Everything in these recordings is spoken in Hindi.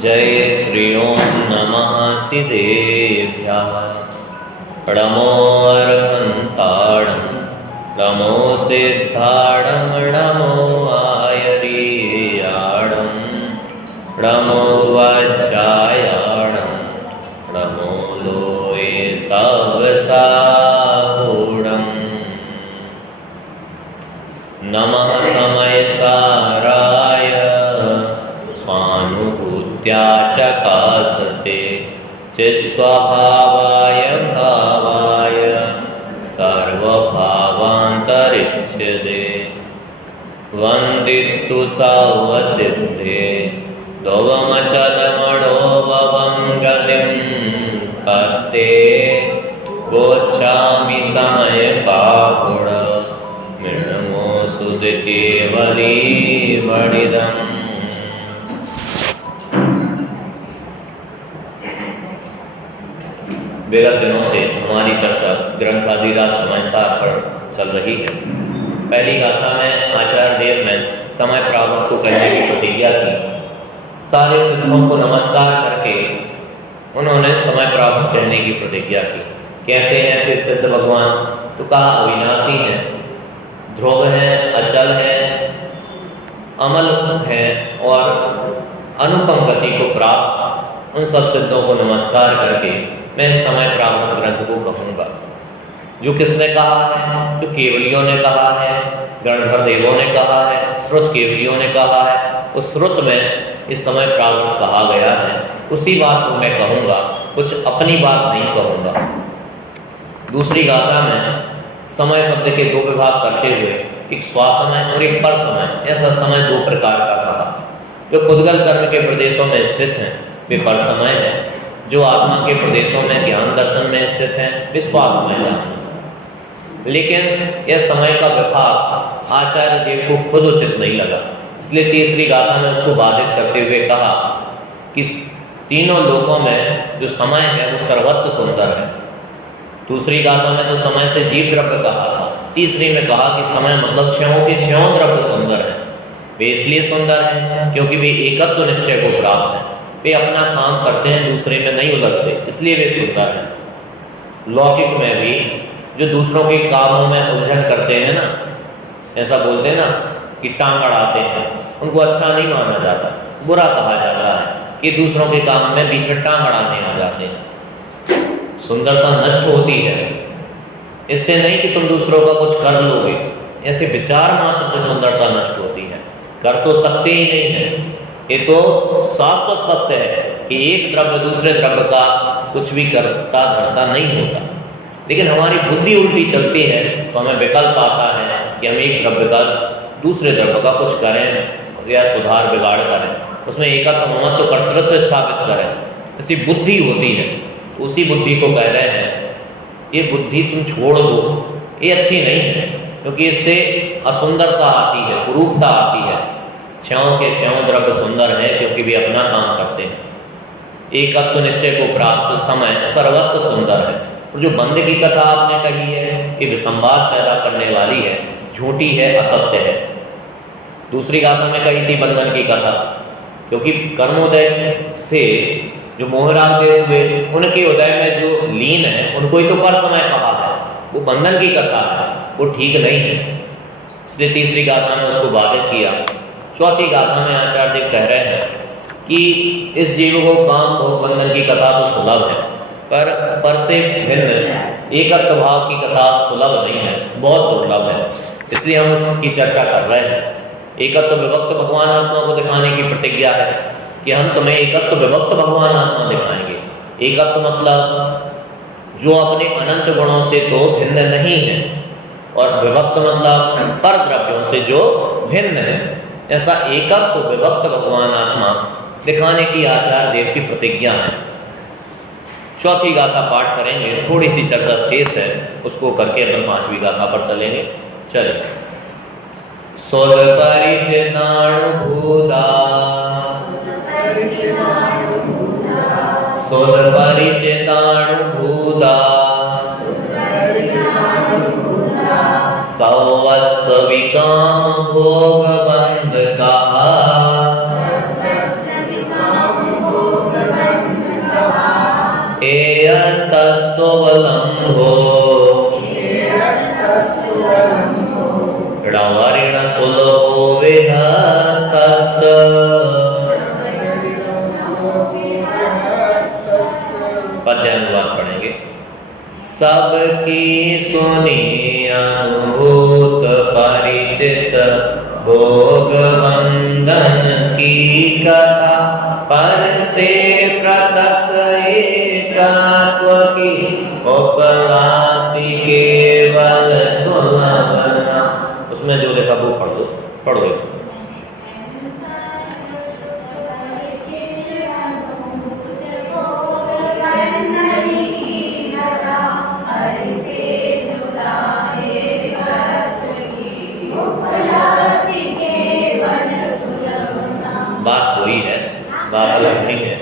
जय श्री ओम नमः सिद्धेभ्यः नमो अरहन्ताणं नमो सिद्धाणं नमो आयर्याणं नमो वज्रायाणं नमो लोये सवसाहूणम् नमः समयसाराय स्वानुभूत्या चकासते चित्स्वभावाय भावाय सर्वभावान्तरिक्ष्यते वन्दितु सर्वसिद्धे दोवमचलमणोभवं गतिं पत्ते गोच्छामि समयबाहुळ मृण्मो सुधकेवली वडिदम्। विगत दिनों से हमारी चर्चा ग्रंथादिराज समयसार पर चल रही है। पहली गाथा में आचार्य देव ने समय प्रावत को कहने की प्रतिज्ञा की। सारे सिद्धों को नमस्कार करके उन्होंने समय प्रावत कहने की प्रतिज्ञा की। कैसे हैं फिर सिद्ध भगवान? तो कहा अविनाशी हैं, ध्रुव हैं, अचल हैं, अमल हैं और अनुपम गति को प्राप्त। उन सब सिद्धों को नमस्कार करके मैं समय प्रावत ग्रंथ को कहूँगा। जो किसने कहा है? जो केवलियों ने कहा है, गणधर देवों ने कहा है, श्रुत केवलियों ने कहा है। उस श्रुत में इस समय प्रावत कहा गया है, उसी बात को मैं कहूँगा, कुछ अपनी बात नहीं कहूँगा। दूसरी गाथा में समय शब्द के दो विभाग करते हुए एक स्वासमय और एक पर समय, ऐसा समय दो प्रकार का कहा। जो पुद्गल कर्म के प्रदेशों में स्थित हैं वे पर समय है, जो आत्मा के प्रदेशों में ज्ञान दर्शन में स्थित हैं वे स्वासमय जानना। लेकिन यह समय का विभाग आचार्य देव को खुद उचित नहीं लगा, इसलिए तीसरी गाथा में उसको बाधित करते हुए कहा कि तीनों लोकों में जो समय है वो सर्वत्र सुंदर है। दूसरी गाथा में तो समय से जीव द्रव्य कहा था, तीसरी में कहा कि समय मतलब क्षयों के क्षयों द्रव्य सुंदर है। वे इसलिए सुंदर हैं क्योंकि वे एकत्व निश्चय को प्राप्त हैं, वे अपना काम करते हैं, दूसरे में नहीं उलझते, इसलिए वे सुंदर हैं। लौकिक में भी जो दूसरों के कामों में उलझन करते हैं ना, ऐसा बोलते हैं ना कि टांग अड़ाते हैं, उनको अच्छा नहीं माना जाता, बुरा कहा जाता है कि दूसरों के काम में बीच में टांग अड़ाने आ जाते हैं। सुंदरता नष्ट होती है इससे नहीं कि तुम दूसरों का कुछ कर लोगे, ऐसे विचार मात्र से सुंदरता नष्ट होती है। कर तो सकते ही नहीं है, ये तो शाश्वत सत्य है कि एक द्रव्य दूसरे द्रव्य का कुछ भी करता धरता नहीं होता। लेकिन हमारी बुद्धि उल्टी चलती है तो हमें विकल्प आता है कि हम एक द्रव्य का दूसरे द्रव्य का कुछ करें या सुधार बिगाड़ करें, उसमें एकत्व ममत्व कर्तृत्व स्थापित करें, ऐसी बुद्धि होती है। उसी बुद्धि को कह रहे हैं ये बुद्धि तुम छोड़ दो, ये अच्छी नहीं है, क्योंकि इससे असुंदरता आती है, कुरूपता आती है। क्षयों के क्षयों द्रव्य सुंदर है क्योंकि वे अपना काम करते हैं। एकत्व निश्चय को प्राप्त समय सर्वत्र सुंदर है। और जो बंध की कथा आपने कही है ये विसंवाद पैदा करने वाली है, झूठी है, असत्य है। दूसरी गाथा में कही थी बंधन की कथा, क्योंकि कर्मोदय से जो मोहराग देश हुए उनके उदय में जो लीन है उनको ही तो पर समय कहा है, वो बंधन की कथा है, वो ठीक नहीं है, इसलिए तीसरी गाथा में उसको बाधित किया। चौथी गाथा में आचार्य देव कह रहे हैं कि इस जीव को काम भोग बंधन की कथा तो सुलभ है, पर से भिन्न एकत्व भाव की कथा सुलभ नहीं है, बहुत दुर्लभ है, इसलिए हम उसकी चर्चा कर रहे हैं। एकत्व विभक्त भगवान आत्मा को दिखाने की प्रतिज्ञा है कि हम तुम्हें एकत्व विभक्त भगवान आत्मा दिखाएंगे। एकत्व मतलब जो अपने अनंत गुणों से तो भिन्न नहीं है, और विभक्त मतलब पर द्रव्यों से जो भिन्न है। ऐसा एकत्व विभक्त भगवान आत्मा दिखाने की आचार्य देव की प्रतिज्ञा है। चौथी गाथा पाठ करेंगे, थोड़ी सी चर्चा शेष है, उसको करके अपन पांचवी गाथा पर चलेंगे। चलिए। सुर परिचितानुभूता सुर परिचितानुभूता सर्वस्व विकाम भोग बंध कहा तस्वलंभो ऋण सुलभो विहतस्। पद्य अनुवाद पढ़ेंगे। सबकी सुनी अनुभूत परिचित भोग बंधन की कथा, पर से पृथक एकात्व की उपलब्धि केवल सुलभ न। उसमें जो लिखा वो पढ़ दो, पढ़ो। बात वही है, बात अलग नहीं है।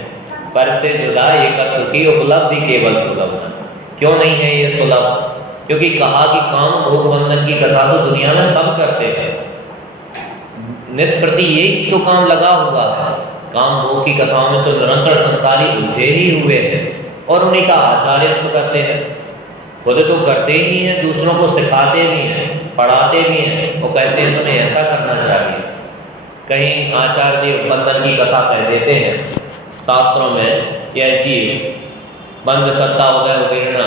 पर से जुदा एकत्व की उपलब्धि केवल सुलभ न। क्यों नहीं है ये सुलभ? क्योंकि कहा कि काम भोग बंधन की कथा तो दुनिया में सब करते हैं, नित्य प्रति एक तो काम लगा हुआ है। काम भोग की कथाओं में तो निरंतर संसारी उलझे ही हुए हैं और उन्हीं का आचार्यत्व करते हैं। खुद तो करते ही हैं, दूसरों को सिखाते भी हैं, पढ़ाते भी हैं। वो कहते हैं तुम्हें ऐसा करना चाहिए। कहीं आचार्य बंधन की कथा कह देते हैं शास्त्रों में, यह जीव बंध सत्ता उदय उदीर्णा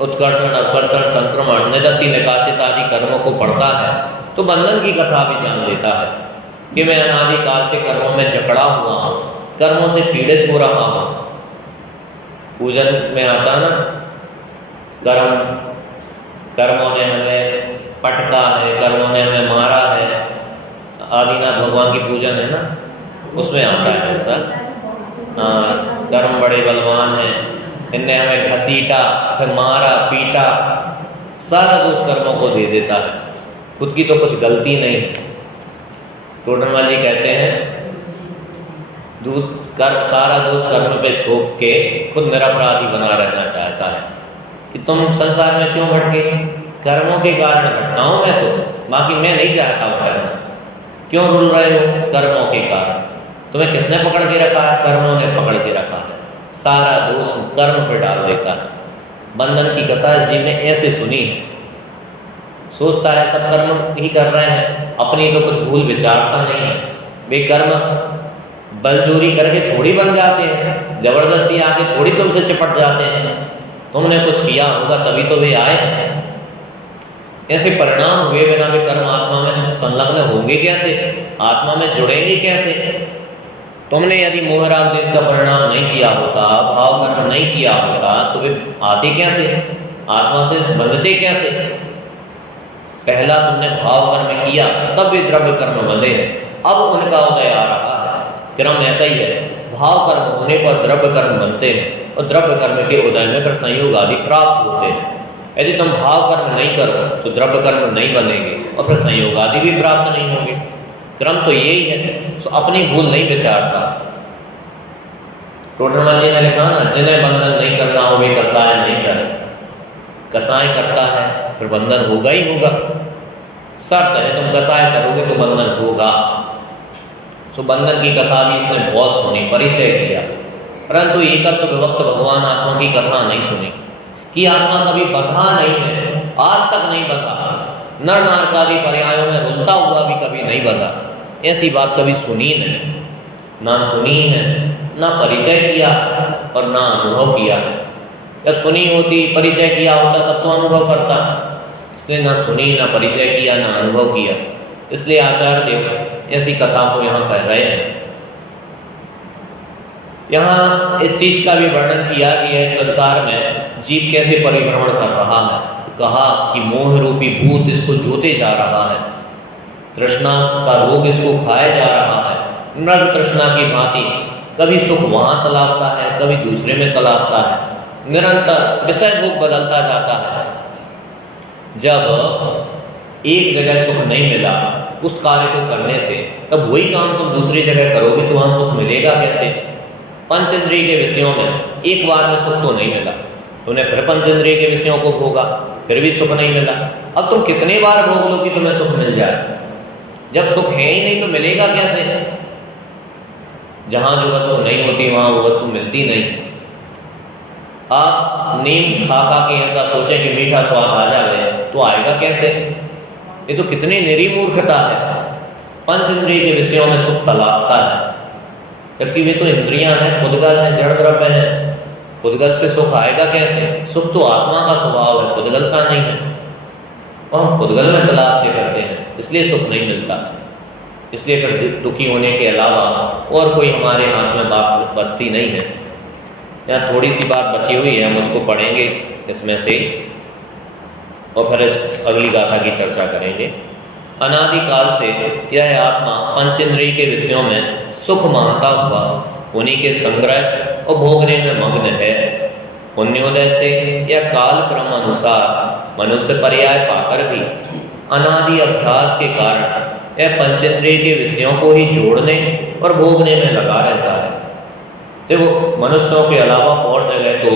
उत्कर्षण अपकर्षण संक्रमण निदत्ति निकासित आदि कर्मों को पढ़ता है तो बंधन की कथा भी जान लेता है कि मैं अनादिकाल से कर्मों में जकड़ा हुआ हूँ, कर्मों से पीड़ित हो रहा हूँ। पूजन में आता ना, कर्मों ने हमें पटका है, कर्मों ने हमें मारा है। आदिनाथ भगवान की पूजन है ना, उसमें आता है ऐसा। कर्म बड़े बलवान हैं, इनने हमें घसीटा, फिर मारा पीटा, सारा दोष कर्मों को दे देता है, खुद की तो कुछ गलती नहीं। टोडरमल जी कहते हैं सारा दोष कर्म पे थोप के खुद निरपराधी बना रहना चाहता है कि तुम संसार में क्यों भटके? कर्मों के कारण भटका हूं मैं तो, बाकी मैं नहीं चाहता हूं कर्म। क्यों रुल रहे हो? कर्मों के कारण। तुम्हें किसने पकड़ के रखा है? कर्मों ने पकड़ के रखा है। सारा दोष कर्म पे डाल देता है। बंधन की कथा जी ने ऐसे सुनी है, सोचता है सब कर्म ही कर रहे हैं, अपनी तो कुछ भूल विचारता नहीं है। वे कर्म बलजोरी करके थोड़ी बन जाते हैं, जबरदस्ती आके थोड़ी तुमसे चिपट जाते हैं। तुमने कुछ किया होगा तभी तो वे आए हैं। ऐसे परिणाम हुए बिना वे कर्म आत्मा में संलग्न होंगे कैसे? आत्मा में जुड़ेंगे कैसे? तुमने यदि मोहराग देश का परिणाम नहीं किया होता, भाव कर्म नहीं किया होता, तो वे आते कैसे? आत्मा से बंधते कैसे? पहला तुमने भाव कर्म किया, तब वे द्रव्य कर्म बंधे हैं। अब उनका उदय आ रहा है। क्रम ऐसा ही है, भाव कर्म होने पर द्रव्य कर्म बनते हैं और द्रव्य कर्म के उदय में फिर संयोग आदि प्राप्त होते हैं। यदि तुम भाव कर्म नहीं करो तो द्रव्य कर्म नहीं बनेंगे और फिर संयोग आदि भी प्राप्त नहीं होंगे। क्रम तो यही है। तो अपनी भूल नहीं विचारता। टोडरमल जी ने लिखा ना, जिन्हें बंधन नहीं करना हो वे कसाय नहीं करे। कसाय करता है फिर बंधन होगा ही होगा, शर्त है। तुम कसाय करोगे तो बंधन होगा। तो बंधन की कथा भी इसने बहुत सुनी, परिचय किया, परंतु एकत्व विभक्त भगवान आत्मा की कथा नहीं सुनी कि आत्मा कभी बंधा नहीं है, आज तक नहीं बंधा। नर नारकादि पर्यायों में रुलता हुआ भी कभी नहीं बंधा। ऐसी बात कभी सुनी नहीं, ना सुनी है, ना परिचय किया और ना अनुभव किया है। जब सुनी होती, परिचय किया होता तब तो अनुभव करता। इसलिए ना सुनी, ना परिचय किया, ना अनुभव किया। इसलिए आचार्य देव ऐसी कथा को यहाँ कह रहे हैं। यहाँ इस चीज का भी वर्णन किया कि यह संसार में जीव कैसे परिभ्रमण कर रहा है। कहा कि मोह रूपी भूत इसको जोते जा रहा है, तृष्णा का रोग इसको खाया जा रहा है। मृग तृष्णा की भांति कभी सुख वहां तलाशता है, कभी दूसरे में तलाशता है। निरंतर विषय भोग बदलता जाता है। जब एक जगह सुख नहीं मिला उस कार्य को करने से, तब वही काम तुम दूसरी जगह करोगे तो वहां सुख मिलेगा कैसे? पंचेंद्रिय के विषयों में एक बार में सुख तो नहीं मिला, तुमने फिर पंचेंद्रिय के विषयों को भोगा, फिर भी सुख नहीं मिला। अब तुम कितने बार भोग लो कि तुम्हें सुख मिल जाए? जब सुख है ही नहीं तो मिलेगा कैसे? जहां जो वस्तु नहीं होती वहां वो वस्तु मिलती नहीं। आप नीम खा खा के ऐसा सोचें कि मीठा स्वाद आ जाए तो आएगा कैसे? ये तो कितनी निरी मूर्खता है। पंच इंद्रिय के विषयों में सुख तलाशता है, जबकि वे तो इंद्रियां हैं, खुदगल हैं, जड़ द्रव्य हैं। खुदगल से सुख आएगा कैसे? सुख तो आत्मा का स्वभाव है, खुदगल का नहीं है। और हम खुदगल में तलाश के करते हैं, इसलिए सुख नहीं मिलता। इसलिए फिर दुखी होने के अलावा और कोई हमारे हाथ में बात बचती नहीं है। यहाँ थोड़ी सी बात बची हुई है, हम उसको पढ़ेंगे इसमें से और फिर अगली गाथा की चर्चा करेंगे। अनादिकाल से यह आत्मा पंचेंद्रिय के विषयों में सुख मांगता हुआ उन्हीं के संग्रह और भोगने में मग्न है। पुण्योदय से या काल क्रम अनुसार मनुष्य पर्याय पाकर भी अनादि अभ्यास के कारण यह पंचेंद्रिय के विषयों को ही जोड़ने और भोगने में लगा रहता है। देखो, मनुष्यों के अलावा और जगह तो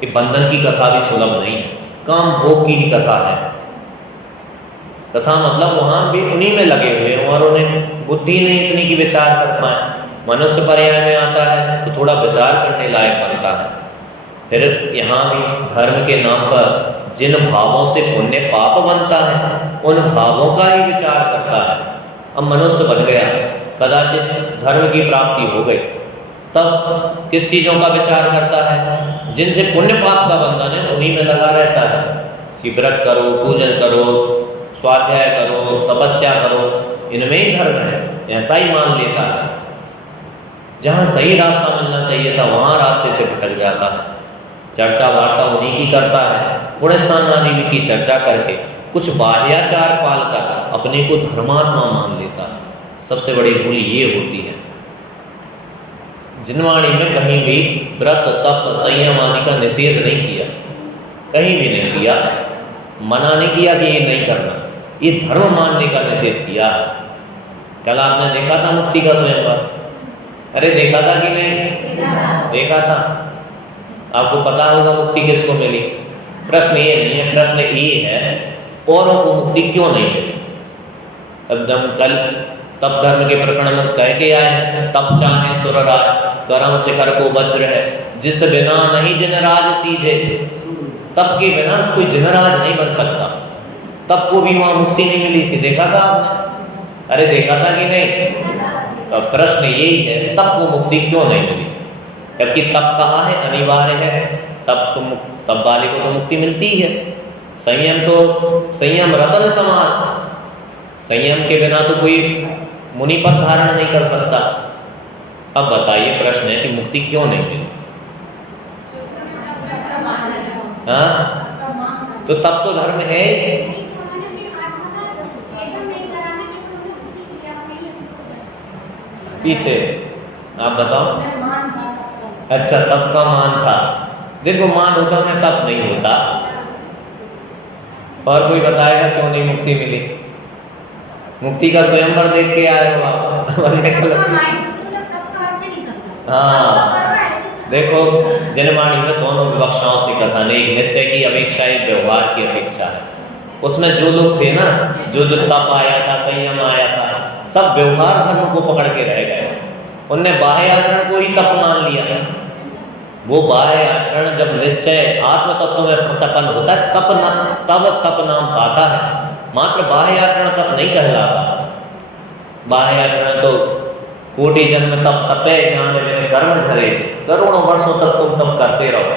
कि बंधन की कथा भी सुलभ नहीं है, काम भोग की ही कथा है। कथा मतलब वहां भी उन्हीं में लगे हुए हैं और उन्हें बुद्धि नहीं इतनी की विचार कर पाए। मनुष्य पर्याय में आता है तो थोड़ा विचार करने लायक बनता है। फिर यहाँ भी धर्म के नाम पर जिन भावों से पुण्य पाप बनता है उन भावों का ही विचार करता है। अब मनुष्य बन गया, कदाचित धर्म की प्राप्ति हो गई, तब किस चीजों का विचार करता है? जिनसे पुण्य पाप का बंधन है उन्हीं में लगा रहता है कि व्रत करो, पूजन करो, स्वाध्याय करो, तपस्या करो, इनमें ही धर्म है, ऐसा ही मान लेता है। जहां सही रास्ता मिलना चाहिए था वहां रास्ते से भटक जाता है। चर्चा वार्ता उन्हीं की करता है, पुण्यस्थान आदि की चर्चा करके कुछ बाह्याचार पालकर अपने को धर्मात्मा मान लेता है। सबसे बड़ी भूल ये होती है। जिनवाणी में कहीं भी व्रत, तप, संयम आदि का निषेध नहीं किया, कहीं भी नहीं किया, मना नहीं किया कि ये नहीं करना, ये धर्म मानने का निषेध किया। कल आपने देखा था मुक्ति का स्वयंवर? अरे देखा था कि नहीं? देखा था। आपको पता होगा मुक्ति किसको मिली? प्रश्न ये नहीं है, प्रश्न ये है औरों को मुक्ति क्यों नहीं मिली। एकदम कल तप धर्म के प्रकरण में कह के आए हैं, तप चाहे सुरराज, करम शिखर को वज्र है, जिस बिना नहीं जिनराज सीजे। तप के बिना कोई जिनराज नहीं बन सकता। तब को भी वहां मुक्ति नहीं मिली थी, देखा था आपने? अरे देखा था कि नहीं? तो प्रश्न यही है, तब को मुक्ति क्यों नहीं मिली? जबकि तप कहा है, अनिवार्य है, तब वाले को तो मुक्ति मिलती है। संयम तो संयम रतन समान, संयम के बिना तो कोई मुनि पद धारण नहीं कर सकता। अब बताइए, प्रश्न है कि मुक्ति क्यों नहीं मिली? हाँ, तो तब तो धर्म है। पीछे आप बताओ। अच्छा, तब का मान था। देखो, मान होता उन्हें तब नहीं होता। और कोई बताएगा क्यों नहीं मुक्ति मिली? मुक्ति का स्वयंवर देख के आए हो आप? हाँ, देखो, जनवाणी में दोनों विवक्षाओं से कथा नहीं, एक निश्चय की अपेक्षा, एक व्यवहार की अपेक्षा है। उसमें जो लोग थे ना, जो तप आया था, संयम आया था, सब व्यवहार धर्म को पकड़ के रह गए। उनने बाह्य आचरण को ही तप मान लिया। वो बाह्य आचरण जब निश्चय आत्म तत्व में प्रकटन होता है तब तप नाम पाता है। मात्र बाह्य आचरण तप नहीं कहलाता। बाह्य आचरण तो कोटि जन्म तप तपे ज्ञान में कर्म धरे, करोड़ों वर्षों तक तुम तप करते रहो।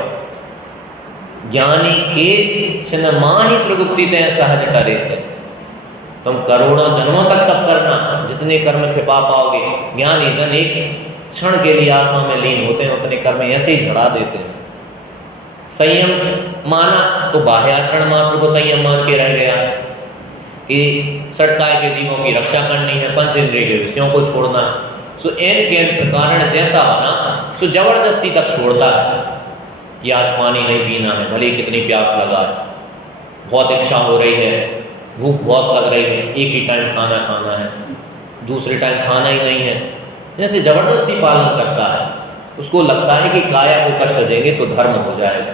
ज्ञानी के छिन्न माही त्रिगुप्ति ते सहज करे थे। तुम करोड़ों जन्मों तक तप करना, जितने कर्म छिपा पाओगे। ज्ञानी जन एक क्षण के लिए आत्मा में लीन होते हैं, उतने कर्म ऐसे ही झड़ा देते हैं। संयम माना तो बाह्याचरण मात्र को संयम मान के रह गया कि सटकाय के जीवों की रक्षा करनी है, पंच इंद्रिय के विषयों को छोड़ना है। सो एन के कारण जैसा बना सो जबरदस्ती तक छोड़ता है कि आज पानी नहीं पीना है, भले कितनी प्यास लगा है, बहुत इच्छा हो रही है, भूख बहुत लग रही है, एक ही टाइम खाना खाना है, दूसरे टाइम खाना ही नहीं है, जैसे जबरदस्ती पालन करता है। उसको लगता है कि काया को कष्ट देंगे तो धर्म हो जाएगा।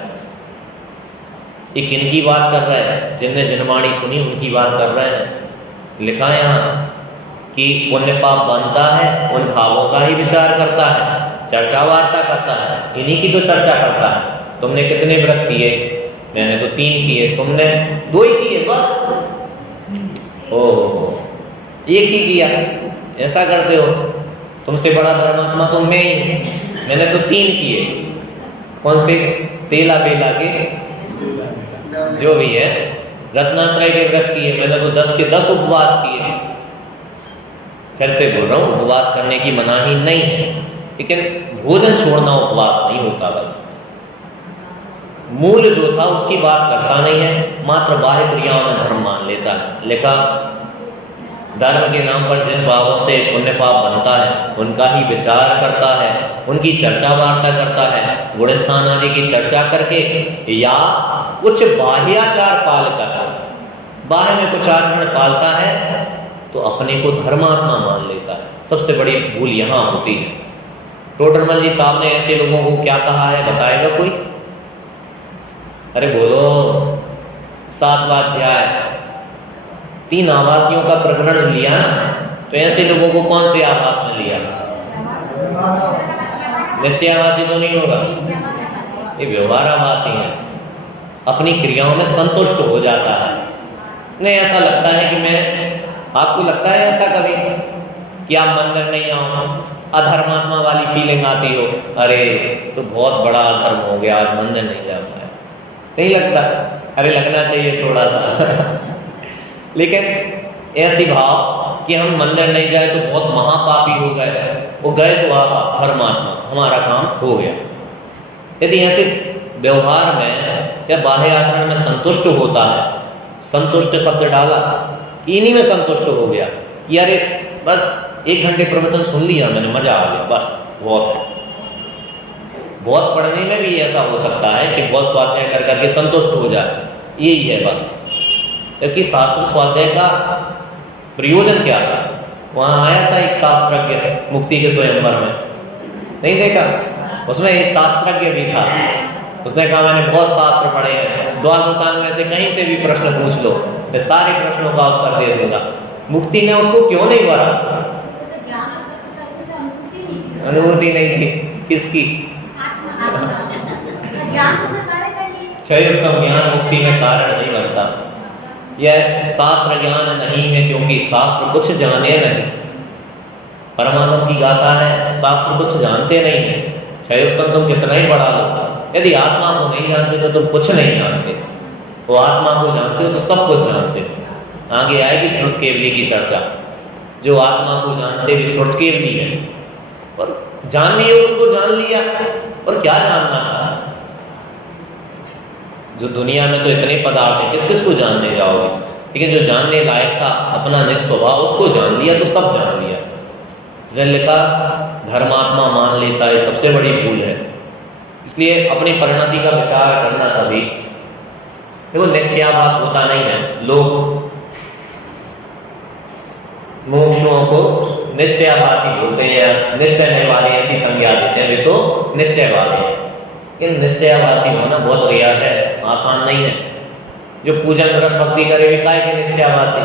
ये किनकी बात कर रहा है? जिनने जनवाणी सुनी उनकी बात कर रहे हैं। लिखा है यहाँ कि पुण्य पाप बनता है, उन भावों का ही विचार करता है, चर्चा वार्ता करता है, इन्हीं की तो चर्चा करता है। तुमने कितने व्रत किए? मैंने तो 3 किए। तुमने 2 ही किए बस? ओह, 1 ही किया, ऐसा करते हो? तुमसे बड़ा धर्मात्मा तो मैं ही हूँ, मैंने तो 3 किए। कौन से? तेला बेला के, जो भी है, रत्नात्रय के व्रत किए, मैंने तो 10 के 10 उपवास किए। फिर से बोल रहा हूँ, उपवास करने की मनाही नहीं है, लेकिन भोजन छोड़ना उपवास नहीं होता। बस मूल जो था उसकी बात करता नहीं है, मात्र बाह्य क्रियाओं में धर्म मान लेता है। लिखा, धर्म के नाम पर जिन भावों से पुण्य पाप बनता है उनका ही विचार करता है, उनकी चर्चा वार्ता करता है, गुणस्थान आदि की चर्चा करके, या कुछ बाह्याचार पाल कर, बाह्य में कुछ आचरण पालता है तो अपने को धर्मात्मा मान लेता है। सबसे बड़ी भूल यहाँ होती है। टोडरमल जी साहब ने ऐसे लोगों को क्या कहा है, बताएगा कोई? अरे बोलो। 7वां अध्याय 3 आवासियों का प्रकरण लिया ना, तो ऐसे लोगों को कौन से आवास में लिया? निश्चयावासी तो नहीं होगा, ये व्यवहारावासी है, अपनी क्रियाओं में संतुष्ट हो जाता है। नहीं, ऐसा लगता है कि मैं, आपको लगता है ऐसा कभी कि आप मंदिर नहीं आओ, अधर्मात्मा वाली फीलिंग आती हो, अरे तो बहुत बड़ा अधर्म हो गया, आज मंदिर नहीं जा पाया? नहीं लगता? अरे लगना चाहिए थोड़ा सा लेकिन ऐसी भाव कि हम मंदिर नहीं जाए तो बहुत महापापी हो गए, वो गए तो आप धर्मात्मा, हमारा काम हो गया। यदि ऐसे व्यवहार में या बाह्य आचरण में संतुष्ट होता है, संतुष्ट शब्द डाला, इन्हीं में संतुष्ट हो गया, यार बस 1 घंटे प्रवचन सुन लिया मैंने, मजा आ गया, बस बहुत है। बहुत पढ़ने में भी ऐसा हो सकता है कि बहुत स्वाध्याय कर करके संतुष्ट हो जाए, यही है बस। जबकि शास्त्र स्वाध्याय का प्रयोजन क्या था? वहाँ आया था एक शास्त्रज्ञ मुक्ति के स्वयंवर में, नहीं देखा? उसमें एक शास्त्रज्ञ भी था, उसने कहा मैंने बहुत शास्त्र पढ़े हैं, द्वादशांग में से कहीं से भी प्रश्न पूछ लो, मैं सारे प्रश्नों का उत्तर दे दूंगा। मुक्ति ने उसको क्यों नहीं भरा? अनुभूति नहीं थी। किसकी? ज्ञान मुक्ति में कारण नहीं बनता। यह शास्त्र ज्ञान नहीं है, क्योंकि शास्त्र कुछ जाने नहीं। परमात्मा की गाथा है, शास्त्र कुछ जानते नहीं है। क्षयोत्सव तुम कितना ही बढ़ा लो, यदि आत्मा को नहीं जानते तो तुम कुछ नहीं जानते। वो आत्मा को जानते हो तो सब कुछ जानते हो। आगे आएगी श्रुत केवली की चर्चा। जो आत्मा को जानते भी श्रुत केवली है, और जानने योग्य को जान लिया, और क्या जानना था? जो दुनिया में तो इतने पदार्थ हैं, किस किस को जानने जाओगे? लेकिन जो जानने लायक था, अपना निस्वभाव, उसको जान लिया तो सब जान लिया। लिखा, धर्मात्मा मान लेता है, सबसे बड़ी भूल है। इसलिए अपनी परिणति का विचार करना सभी। देखो, निश्चयाभास होता नहीं है। लोग मुमुक्षुओं को निश्चयाभासी बोलते हैं, निश्चय नहीं वाले ऐसी संज्ञा देते हैं, वे तो निश्चय वाले हैं। लेकिन निश्चयाभासी होना बहुत रेयर है, आसान नहीं है। जो पूजन व्रत भक्ति करे वे काहे के निश्चयाभासी?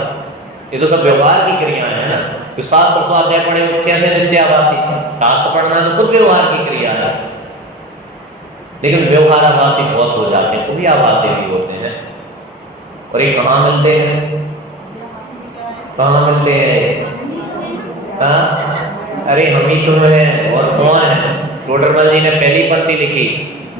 ये तो सब व्यवहार की क्रियाएं है ना। जो शास्त्र स्वाध्याय पढ़े वो कैसे निश्चयाभासी? शास्त्र पढ़ना तो खुद व्यवहार की क्रिया है, लेकिन व्यवहाराभासी बहुत हो जाते हैं, खुद ही आभासी भी होते हैं। और ये कहाँ मिलते हैं? कहाँ मिलते हैं? अरे हम ही तो हैं, और कौन है? टोडरमल जी ने पहली पंक्ति लिखी,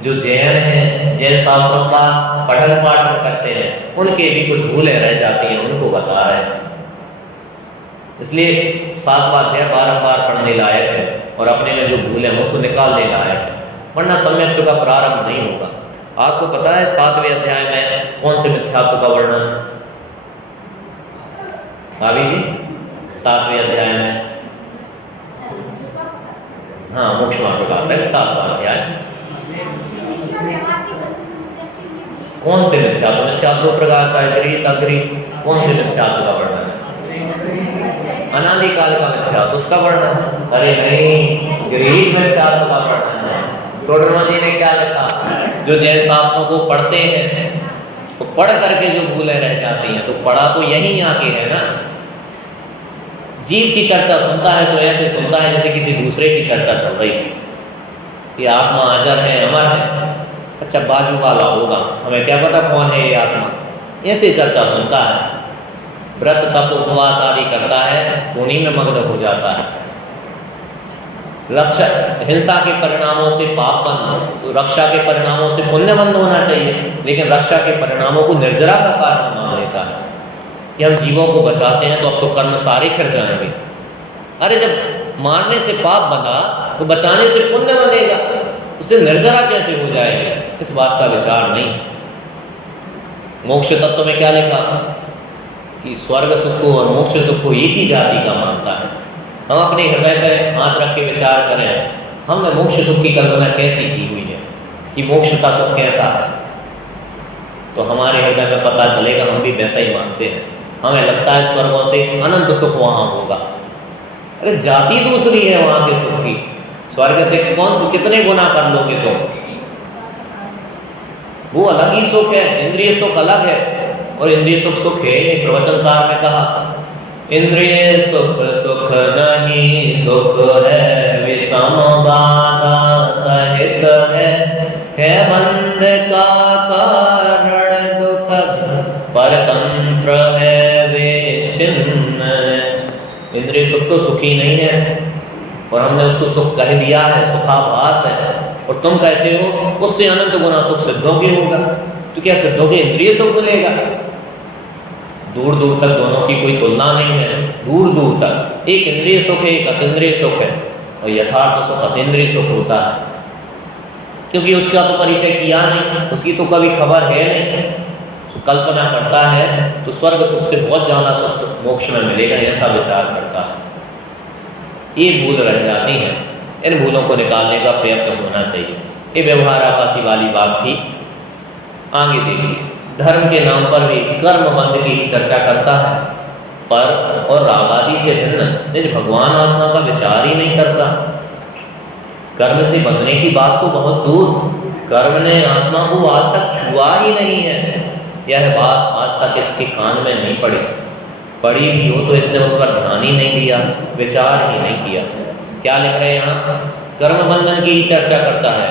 जो जैन हैं, जैन शास्त्रों का पठन पाठन करते हैं, उनके भी कुछ भूलें रह जाती हैं, उनको बता रहे हैं। इसलिए 7वां अध्याय बारंबार पढ़ने लायक है, और अपने में जो भूलें हैं उसको निकालने लायक है, वरना सम्यक्त्व का प्रारंभ नहीं होगा। आपको पता है 7वें अध्याय में कौन से मिथ्यात्व का वर्णन है? भाभी जी, 7वें अध्याय में, हाँ, मोक्ष मार्ग प्रकाश है 7वां अध्याय। कौन से मिथ्यात्व? मिथ्यात्व 2 प्रकार का है, गृहीत अगृहीत। कौन से मिथ्यात्व का वर्णन है? अनादिकाल का मिथ्यात्व, उसका वर्णन? अरे नहीं, गृहीत मिथ्यात्व का वर्णन है। टोडरमल जी ने क्या लिखा? जो जैन शास्त्रों को पढ़ते हैं, तो पढ़ करके जो भूलें रह जाती हैं, तो पढ़ा तो यहीं आके है ना। जीव की चर्चा सुनता है तो ऐसे सुनता है जैसे किसी दूसरे की चर्चा चल रही है, कि आत्मा अजर है, अमर है। अच्छा बाजू वाला होगा, हमें क्या पता कौन है ये आत्मा। ऐसे चर्चा सुनता है, व्रत तप उपवास आदि करता है, उन्हीं में मग्न हो जाता है। रक्षा हिंसा के परिणामों से पाप बंद, तो रक्षा के परिणामों से पुण्य बंद होना चाहिए, लेकिन रक्षा के परिणामों को निर्जरा का कारण मान लेता है कि हम जीवों को बचाते हैं तो अब तो कर्म सारे खिर जाएंगे। अरे जब मारने से पाप बना तो बचाने से पुण्य बनेगा, उससे निर्जरा कैसे हो जाएगा? इस बात का विचार नहीं। मोक्ष तत्व में क्या लिखा कि स्वर्ग सुख को और मोक्ष सुख को एक ही जाति का मानता है। हम अपने हृदय पर हाथ रख के विचार करें, हमने मोक्ष सुख की कल्पना कैसी की हुई है कि मोक्ष का सुख कैसा है, तो हमारे हृदय में पता चलेगा हम भी वैसा ही मानते हैं। हमें लगता है स्वर्गों से अनंत सुख वहां होगा। अरे जाति दूसरी है वहां के सुख की, स्वर्ग से कितने गुना कर लोगे तो वो अलग ही सुख है। इंद्रिय सुख अलग है और इंद्रिय सुख सुख है। प्रवचन सार में कहा इंद्रिय सुख सुख नहीं दुख है, विषम बाधा सहित है बंध का कारण दुखद, परतंत्र है विच्छिन्न। इंद्रिय सुख तो सुखी नहीं है और हमने उसको सुख कह दिया है, सुखाभास है, और तुम कहते हो उससे अनंत गुना सुख सिद्धों की होगा। तो क्या सिद्धों के इंद्रिय सुख मिलेगा? दूर दूर तक दोनों की कोई तुलना नहीं है। दूर दूर तक एक इंद्रिय सुख है, एक अतीन्द्रिय सुख है, और यथार्थ सुख अतीन्द्रिय सुख होता है, क्योंकि उसका तो परिचय किया नहीं, उसकी तो कभी खबर है नहीं। कल्पना करता है तो स्वर्ग सुख से बहुत ज्यादा सुख मोक्ष में मिलेगा, ऐसा विचार करता है। ये भूल रह जाती है, इन भूलों को निकालने का प्रयत्न होना चाहिए। ये व्यवहार आकाशी वाली बात थी। आगे देखिए, धर्म के नाम पर भी कर्म बंध की ही चर्चा करता है, पर और राग आदि से भिन्न निज भगवान आत्मा का विचार ही नहीं करता। कर्म से बंधने की बात तो बहुत दूर, कर्म ने आत्मा को आज तक छुआ ही नहीं है। यह बात आज तक इसके कान में नहीं पड़ी, पड़ी भी हो तो इसने उस पर ध्यान ही नहीं दिया, विचार ही नहीं किया। क्या लिख रहे हैं यहाँ? कर्म बंधन की ही चर्चा करता है।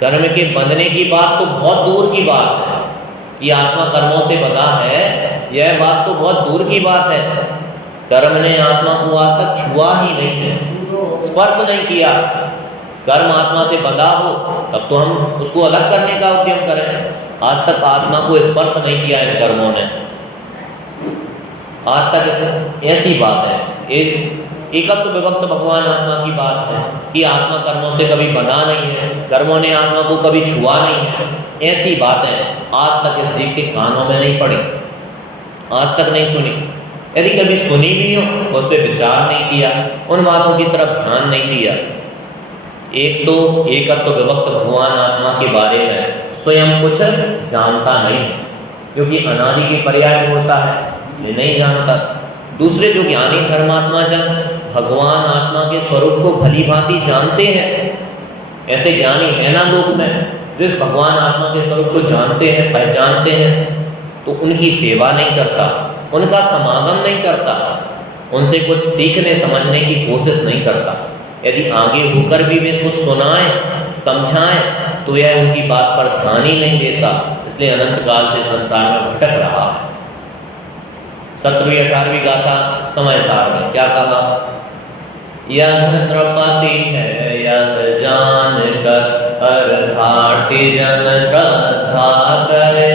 कर्म के बंधने की बात तो बहुत दूर की बात है कि आत्मा कर्मों से बंधा है, यह बात तो बहुत दूर की बात है। कर्म ने आत्मा को आज तक छुआ ही नहीं है, स्पर्श नहीं किया। कर्म आत्मा से बंधा हो तब तो हम उसको अलग करने का उद्यम करें। आज तक आत्मा को स्पर्श नहीं किया इन कर्मों ने, आज तक ऐसी बात है। एकत्व विभक्त भगवान आत्मा की बात है कि आत्मा कर्मों से कभी बंधा नहीं है, कर्मों ने आत्मा को कभी छुआ नहीं है। ऐसी बातें आज तक इस जीव के कानों में नहीं पड़ी, आज तक नहीं सुनी। यदि कभी सुनी भी हो तो उस पर विचार नहीं किया, उन बातों की तरफ ध्यान नहीं दिया। एक तो एकत्व विभक्त भगवान आत्मा के बारे में स्वयं कुछ जानता नहीं, क्योंकि अनादि के पर्याय में होता है इसलिए नहीं जानता। दूसरे जो ज्ञानी धर्मात्मा जन भगवान आत्मा के स्वरूप को भली भांति जानते हैं, ऐसे ज्ञानी है ना लोक में जो इस भगवान आत्मा के स्वरूप को जानते हैं, पहचानते हैं, तो उनकी सेवा नहीं करता, उनका समागम नहीं करता, उनसे कुछ सीखने समझने की कोशिश नहीं करता। यदि आगे होकर भी वे इसको सुनाएं समझाएं तो यह उनकी बात पर ध्यान ही नहीं देता, इसलिए अनंत काल से संसार में भटक रहा है। 17वीं 18वीं गाथा समय सार में क्या कहा? यह नृपति है यह जान कर अर्थार्थी जन श्रद्धा करे,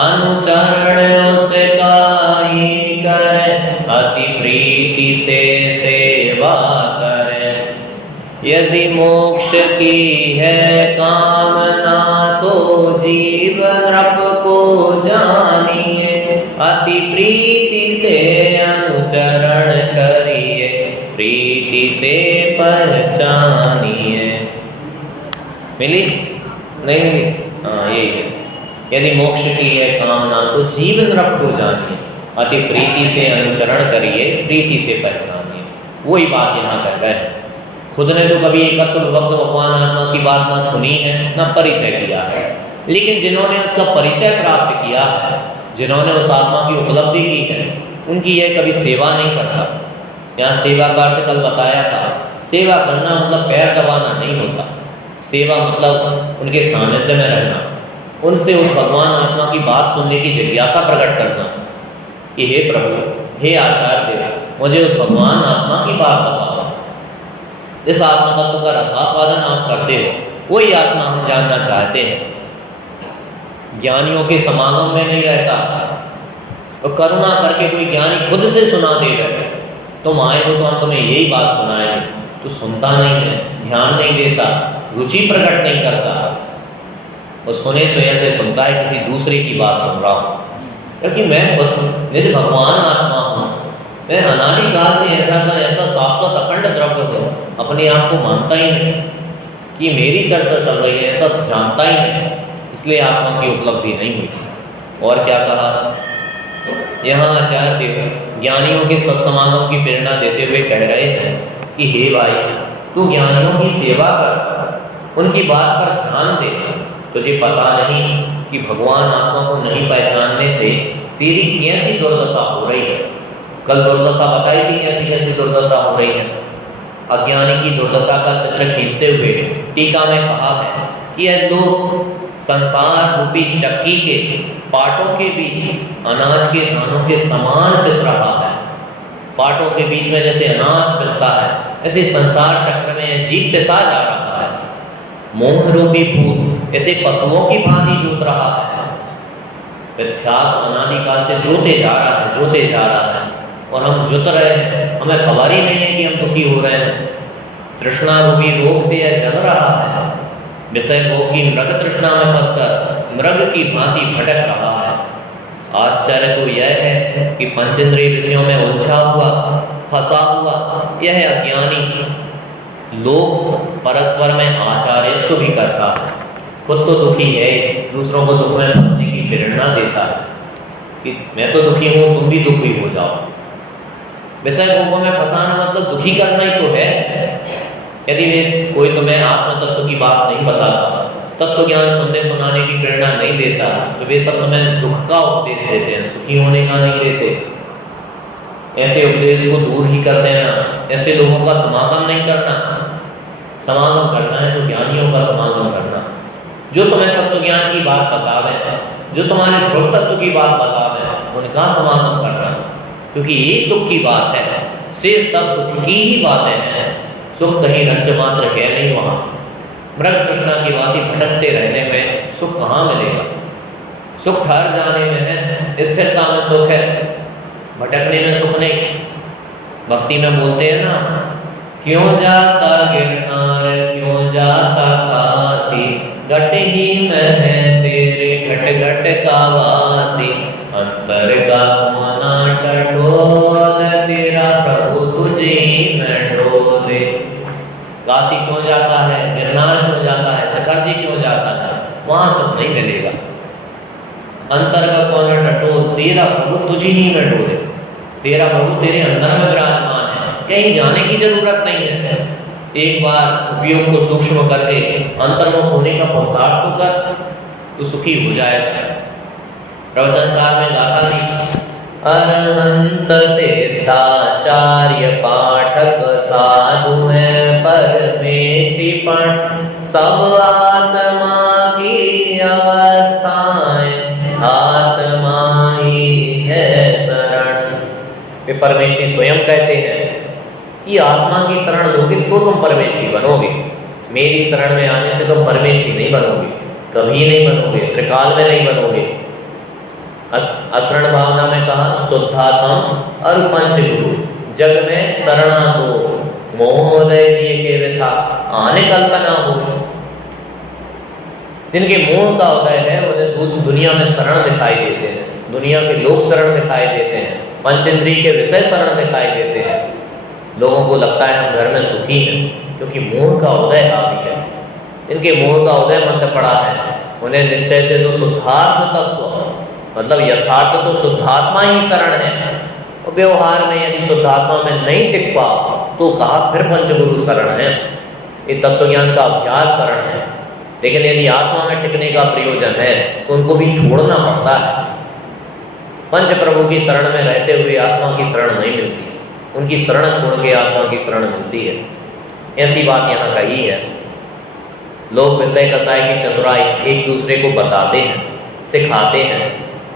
अनुचरण उसका ही करे, अति प्रीति से सेवा करे। यदि मोक्ष की है कामना तो जीवन नृप को जानिए, अति प्रीति से अनुचरण करिए, प्रीति से पहचानिए। मिली? नहीं मिली? हाँ यही है। यदि मोक्ष की है कामना तो जीवन नृप को जानिए, अति प्रीति से अनुचरण करिए, प्रीति से पहचानिए। वही बात यहाँ कह रहे हैं। खुद ने तो कभी एकत्व विभक्त भगवान आत्मा की बात ना सुनी है ना परिचय किया है, लेकिन जिन्होंने उसका परिचय प्राप्त किया है, जिन्होंने उस आत्मा की उपलब्धि की है, उनकी यह कभी सेवा नहीं करता। यहाँ सेवा का अर्थ कल बताया था, सेवा करना मतलब पैर दबाना नहीं होता। सेवा मतलब उनके सानिध्य में रहना, उनसे उस भगवान आत्मा की बात सुनने की जिज्ञासा प्रकट करना कि हे प्रभु, हे आचार्य देव, मुझे उस भगवान आत्मा की बात बताओ। जिस आत्मा तत्व का रसास्वादन आप करते हो वही आत्मा हम जानना चाहते हैं। ज्ञानियों के समागम में नहीं रहता, और करुणा करके कोई ज्ञानी खुद से सुना देगा, तुम आए हो तो हम तुम्हें यही बात सुनाएंगे, तो सुनता नहीं है, ध्यान नहीं देता, रुचि प्रकट नहीं करता, और सुने तो ऐसे सुनता है किसी दूसरे की बात सुन रहा हूँ। क्योंकि मैं खुद निज भगवान आत्मा हूँ, मैं अनादिकाल से ऐसा का ऐसा शाश्वत अखंड द्रव्य हूँ, अपने आप को मानता ही नहीं कि मेरी चर्चा चल रही है, ऐसा जानता ही नहीं, इसलिए आत्मा की उपलब्धि नहीं हुई। और क्या कहा यहाँ आचार्य देव ज्ञानियों के सत्समागम की प्रेरणा देते हुए कह रहे हैं कि हे भाई, तू ज्ञानियों की सेवा कर, उनकी बात पर ध्यान दे। तुझे पता नहीं कि भगवान आत्मा को नहीं पहचानने से तेरी कैसी दुर्दशा हो रही है। कल दुर्दशा बताई थी, कैसी कैसी दुर्दशा हो रही है। अज्ञानी की दुर्दशा का चित्र खींचते हुए टीका में कहा है कि यह लोग संसार रूपी चक्की के पाटों के बीच अनाज के दानों के समान पिस रहा है। पाटों के बीच में जैसे अनाज पिसता है, ऐसे संसार चक्र में जीव पिसा जा रहा है। मोह रूपी भूत ऐसे पशुओं की भांति जोत रहा है। मिथ्यात्व अनादिकाल से जोते जा रहा है, जोते जा रहा है, और हम जुत रहे हैं, हमें खबर ही नहीं है कि हम दुखी हो रहे हैं। तृष्णा रूपी रोग से यह जल रहा है, विषय भोग की मृग तृष्णा में फंसकर मृग की भांति भटक रहा है। आश्चर्य तो यह है कि पंचेंद्रिय विषयों में उलझा हुआ, फंसा हुआ यह अज्ञानी लोग परस्पर में आचार्यत्व भी करता है। खुद तो दुखी है, दूसरों को दुख में फंसने की प्रेरणा देता है कि मैं तो दुखी हूँ, तुम भी दुखी हो जाओ। विषय भोगों में फंसाना मतलब दुखी करना ही तो है। यदि वे कोई तुम्हें आत्म तत्व की बात नहीं बताता, तत्व ज्ञान सुनने सुनाने की प्रेरणा नहीं देता, तो वे सब तुम्हें दुख का उपदेश देते हैं, सुखी होने का नहीं देते। ऐसे उपदेश को दूर ही कर देना, ऐसे लोगों का समागम नहीं करना। समागम करना है तो ज्ञानियों का समागम करना, जो तुम्हें तत्व ज्ञान की बात बतावे, जो तुम्हारे ध्रुव तत्व की बात बतावे, उनका समागम करना। क्योंकि ये सुख की बात है, से सब दुख की ही बातें हैं। सुख कहीं रंच मात्र है नहीं वहाँ। मृग तृष्णा की भांति भटकते रहने में सुख कहाँ मिलेगा। सुख ठहर जाने में है, स्थिरता में सुख है, भटकने में सुख नहीं। भक्ति में बोलते हैं ना, क्यों जाता गिरनार, क्यों जाता काशी, घट ही में है तेरे घट घट का वासी। अंतर का मना टटोल, तेरा प्रभु तुझे में डोले। काशी क्यों जाता है, गिरनार क्यों जाता है, शिखर जी क्यों जाता है, वहां सुख नहीं मिलेगा। अंतर का कौन टटोल, तेरा प्रभु तुझे ही में डोले। तेरा प्रभु तेरे अंदर में विराजमान है, कहीं जाने की जरूरत नहीं है। एक बार उपयोग को सूक्ष्म करके अंतर्मुख होने का पुरुषार्थ तो कर, तो सुखी हो जाएगा। प्रवचन सार में गाथा थी, अरहंत सिद्धाचार्य पाठक साधु है परमेष्टिपण, सब आत्मा की अवस्थाएं आत्मा ही है शरण। वे परमेष्टि स्वयं कहते हैं कि आत्मा की शरण लोगे तो तुम परमेष्टि बनोगे। मेरी शरण में आने से तुम परमेष्टि नहीं बनोगे, कभी नहीं बनोगे, त्रिकाल में नहीं बनोगे। अशरण भावना में कहा, शुद्धात्म और पंचगुरु जग में शरणा दो, मोहोदय जिए के व्यथा आने कल्पना हो। जिनके मोह का उदय है उन्हें दुनिया में शरण दिखाई देते हैं, दुनिया के लोग शरण दिखाई देते हैं, पंचेंद्रिय के विषय शरण दिखाई देते हैं। लोगों को लगता है हम घर में सुखी हैं, क्योंकि मोह का उदय हावी है। इनके मोह का उदय मंद पड़ा है, उन्हें निश्चय से तो शुद्धात्म तत्व मतलब यथार्थ तो शुद्धात्मा ही शरण है। और व्यवहार में यदि शुद्धात्मा में नहीं टिक पा तो कहा फिर पंचगुरु शरण है, ये तत्व ज्ञान का अभ्यास शरण है। लेकिन यदि आत्मा में टिकने का प्रयोजन है तो उनको भी छोड़ना पड़ता है। पंच प्रभु की शरण में रहते हुए आत्मा की शरण नहीं मिलती, उनकी शरण छोड़ के आत्मा की शरण मिलती है। ऐसी बात यहाँ कही है। लोग विषय कसाय की चतुराई एक दूसरे को बताते हैं, सिखाते हैं।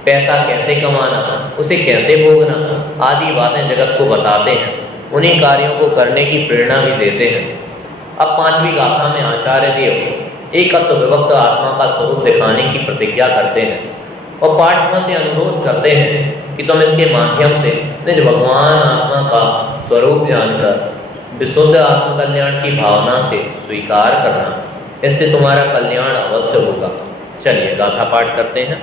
पैसा कैसे कमाना, उसे कैसे भोगना आदि बातें जगत को बताते हैं। उन्हीं कार्यों को करने की प्रेरणा भी देते हैं। अब 5वीं गाथा में आचार्य देव एकत्व विभक्त आत्मा का स्वरूप दिखाने की प्रतिज्ञा करते हैं और पाठकों से अनुरोध करते हैं कि तुम इसके माध्यम से निज भगवान आत्मा का स्वरूप जानकर विशुद्ध आत्मकल्याण की भावना से स्वीकार करना, इससे तुम्हारा कल्याण अवश्य होगा। चलिए गाथा पाठ करते हैं।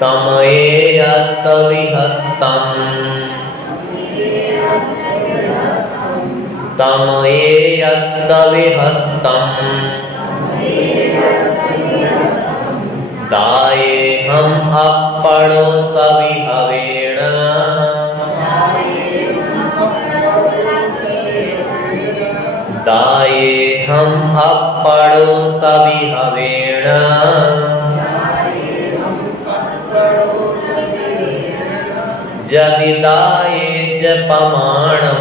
तम एयत विहत्तम, तम एयत विहत्तम, दाये हम अपड़ो सविहवेण, दाये हम अपड़ो सविहवेण, यदि दाये जपमाणं,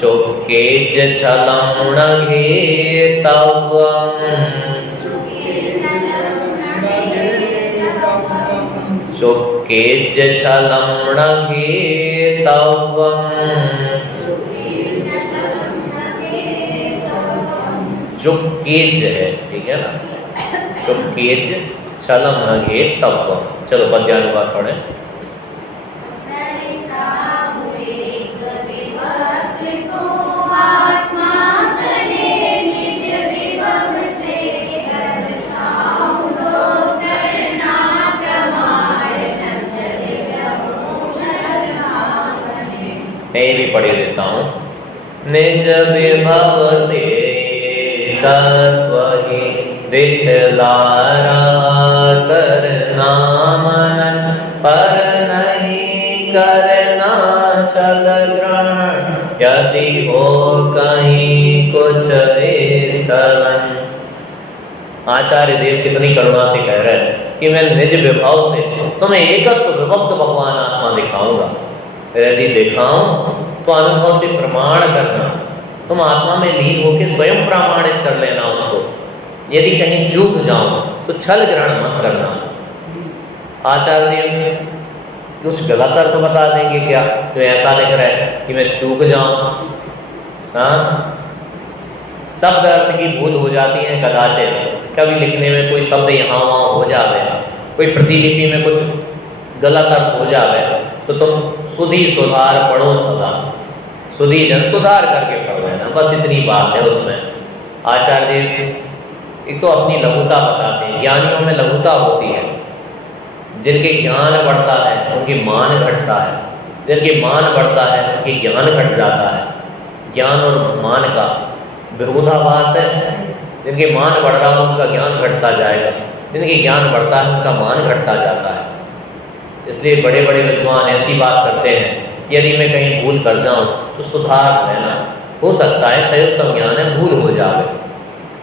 चुक्के छलं घेतव्यं, चुक्के छलं घेतव्यं, चुक्केज है, ठीक है ना, चुक्केज छलम न घेतव्यं। चलो पद्यानुवाद पढ़ें। मैं भी पढ़ देता हूँ। निज विभव से तत्वहि दिखलारा करना मनन, पर नहीं करना छल ग्रहण, यदि हो कहीं कुछ स्खलन। आचार्य देव कितनी करुणा से कह रहे हैं कि मैं निज विभव से तुम्हें एकत्व विभक्त भगवान आत्मा दिखाऊंगा। यदि दिखाऊं तो अनुभव से प्रमाण करना, तुम आत्मा में लीन होकर स्वयं प्रमाणित कर लेना उसको। यदि कहीं चूक जाऊं तो छल ग्रहण मत करना। आचार्य देव कुछ गलत अर्थ बता देंगे क्या? तो ऐसा लिख रहा है कि मैं चूक जाऊं। हाँ, शब्द अर्थ की भूल हो जाती है कदाचित, कभी लिखने में कोई शब्द यहाँ वहाँ हो जावे, कोई प्रतिलिपि में कुछ गलत अर्थ हो जावे, तो तुम सुधी सुधार पढ़ो सदा, सुधी जन सुधार करके पढ़ लेना। बस इतनी बात है उसमें। आचार्य एक तो अपनी लघुता बताते हैं। ज्ञानियों में लघुता होती है। जिनके ज्ञान बढ़ता है उनके मान घटता है, जिनके मान बढ़ता है उनके ज्ञान घट जाता है। ज्ञान और मान का विरोधाभास है। जिनके मान बढ़ रहा हो उनका ज्ञान घटता जाएगा, जिनके ज्ञान बढ़ता है उनका मान घटता जाता है। इसलिए बड़े बड़े विद्वान ऐसी बात करते हैं कि यदि मैं कहीं भूल कर जाऊं तो सुधार लेना। हो सकता है संयुक्त ज्ञान है, भूल हो जाए,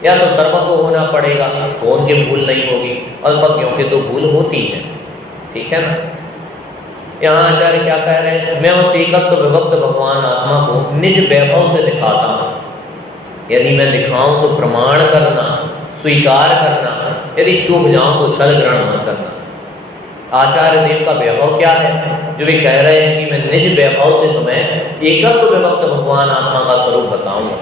या तो सर्व को होना पड़ेगा तो उनकी भूल नहीं होगी, अल्पज्ञों की तो भूल होती है। ठीक है ना। यहाँ आचार्य क्या कह रहे हैं? मैं उस एकत्व विभक्त भगवान आत्मा को निज वैभव से दिखाता हूँ। यदि मैं दिखाऊं तो प्रमाण करना, स्वीकार करना। यदि चूक जाऊं तो छल ग्रहण मत करना। आचार्य देव का वैभव क्या है? जो वे कह रहे हैं कि मैं निज वैभव से तुम्हें एकत्व विभक्त भगवान आत्मा का स्वरूप बताऊंगा।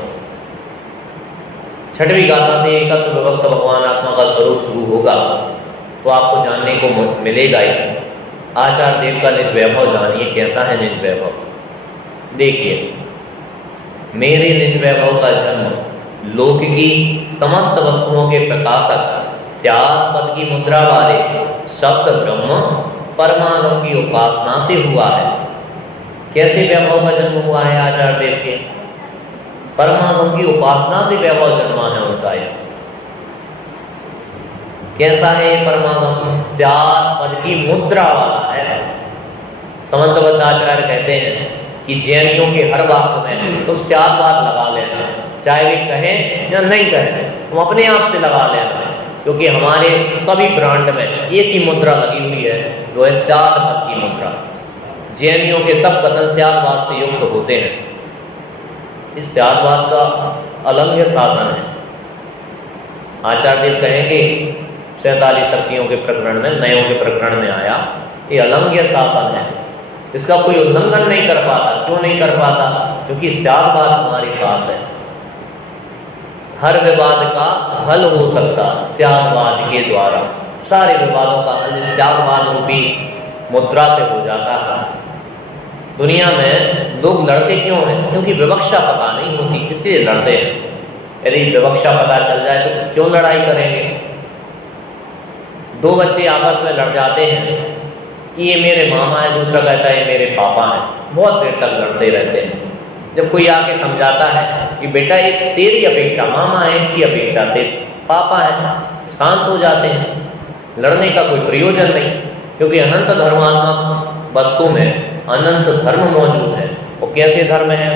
6वीं गाथा से एकत्व विभक्त भगवान आत्मा का स्वरूप शुरू होगा तो आपको जानने को मिलेगा ही। आचार्य देव का निज वैभव जानिए, कैसा है निज वैभव। देखिए, मेरे निज वैभव का जन्म लोक की समस्त वस्तुओं के प्रकाशक स्यात् पद की मुद्रा वाले शब्द ब्रह्म परमागम की उपासना से हुआ है। कैसे वैभव का जन्म हुआ है आचार्य देव के? परमागम की उपासना से वैभव जन्मा है उनका। यह कैसा है? ये परमागम स्यात् पद की मुद्रा वाला है। समन्तबद्ध आचार्य कहते हैं कि जैनियों के हर वाक्य में तुम स्यात् बात लगा लेना, चाहे वे कहें या नहीं कहें, तुम अपने आप से लगा लेना, क्योंकि हमारे सभी ब्रांड में एक ही मुद्रा लगी हुई है, जो है स्यात् पद की मुद्रा। जैनियों के सब कथन स्यात् बात से युक्त होते हैं। इस स्यादवाद का अलंघ्य शासन है। आचार्य देव कहेंगे 47 शक्तियों के प्रकरण में, नयों के प्रकरण में आया, ये अलंघ्य शासन है, इसका कोई उल्लंघन नहीं कर पाता। क्यों नहीं कर पाता? क्योंकि स्यादवाद हमारे पास है। हर विवाद का हल हो सकता स्यादवाद के द्वारा। सारे विवादों का हल स्यादवाद रूपी मुद्रा से हो जाता है। दुनिया में लोग लड़ते क्यों हैं? क्योंकि विवक्षा पता नहीं होती, इसलिए लड़ते हैं। यदि विवक्षा पता चल जाए तो क्यों लड़ाई करेंगे? दो बच्चे आपस में लड़ जाते हैं कि ये मेरे मामा है, दूसरा कहता है ये मेरे पापा है, बहुत देर तक लड़ते रहते हैं। जब कोई आके समझाता है कि बेटा ये तेरी अपेक्षा मामा है, इसकी अपेक्षा से पापा है, शांत हो जाते हैं। लड़ने का कोई प्रयोजन नहीं, क्योंकि अनंत धर्मात्मक वस्तु में अनंत धर्म मौजूद है। वो कैसे धर्म है?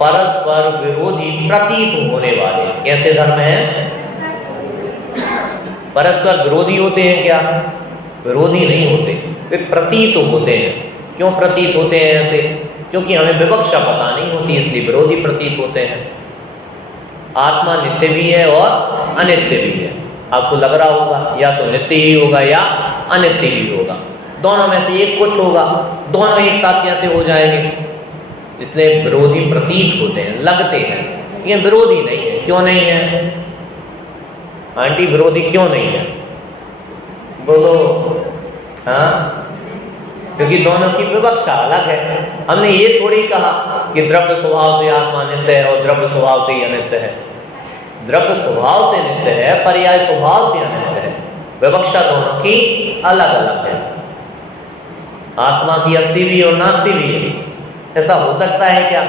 परस्पर विरोधी प्रतीत होने वाले। कैसे धर्म है? परस्पर विरोधी होते हैं क्या? विरोधी नहीं होते, वे प्रतीत होते हैं। क्यों प्रतीत होते हैं ऐसे? क्योंकि हमें विवक्षा पता नहीं होती, इसलिए विरोधी प्रतीत होते हैं। आत्मा नित्य भी है और अनित्य भी है। आपको लग रहा होगा या तो नित्य ही होगा या अनित्य ही होगा, दोनों में से एक कुछ होगा। दोनों एक साथ कैसे हो जाएंगे? इसलिए विरोधी प्रतीत होते हैं, लगते हैं। ये विरोधी नहीं है। क्यों नहीं है आंटी? विरोधी क्यों नहीं है? बोलो। हाँ, क्योंकि दोनों की विवक्षा अलग है। हमने ये थोड़ी कहा कि द्रव्य स्वभाव से आत्मा नित्य है और द्रव्य स्वभाव से ही अनित्य है। द्रव्य स्वभाव से नित्य है, पर्याय स्वभाव से अनित्य है। विवक्षा दोनों की अलग अलग है। आत्मा की अस्थि भी और नास्ति भी है। ऐसा हो सकता है क्या?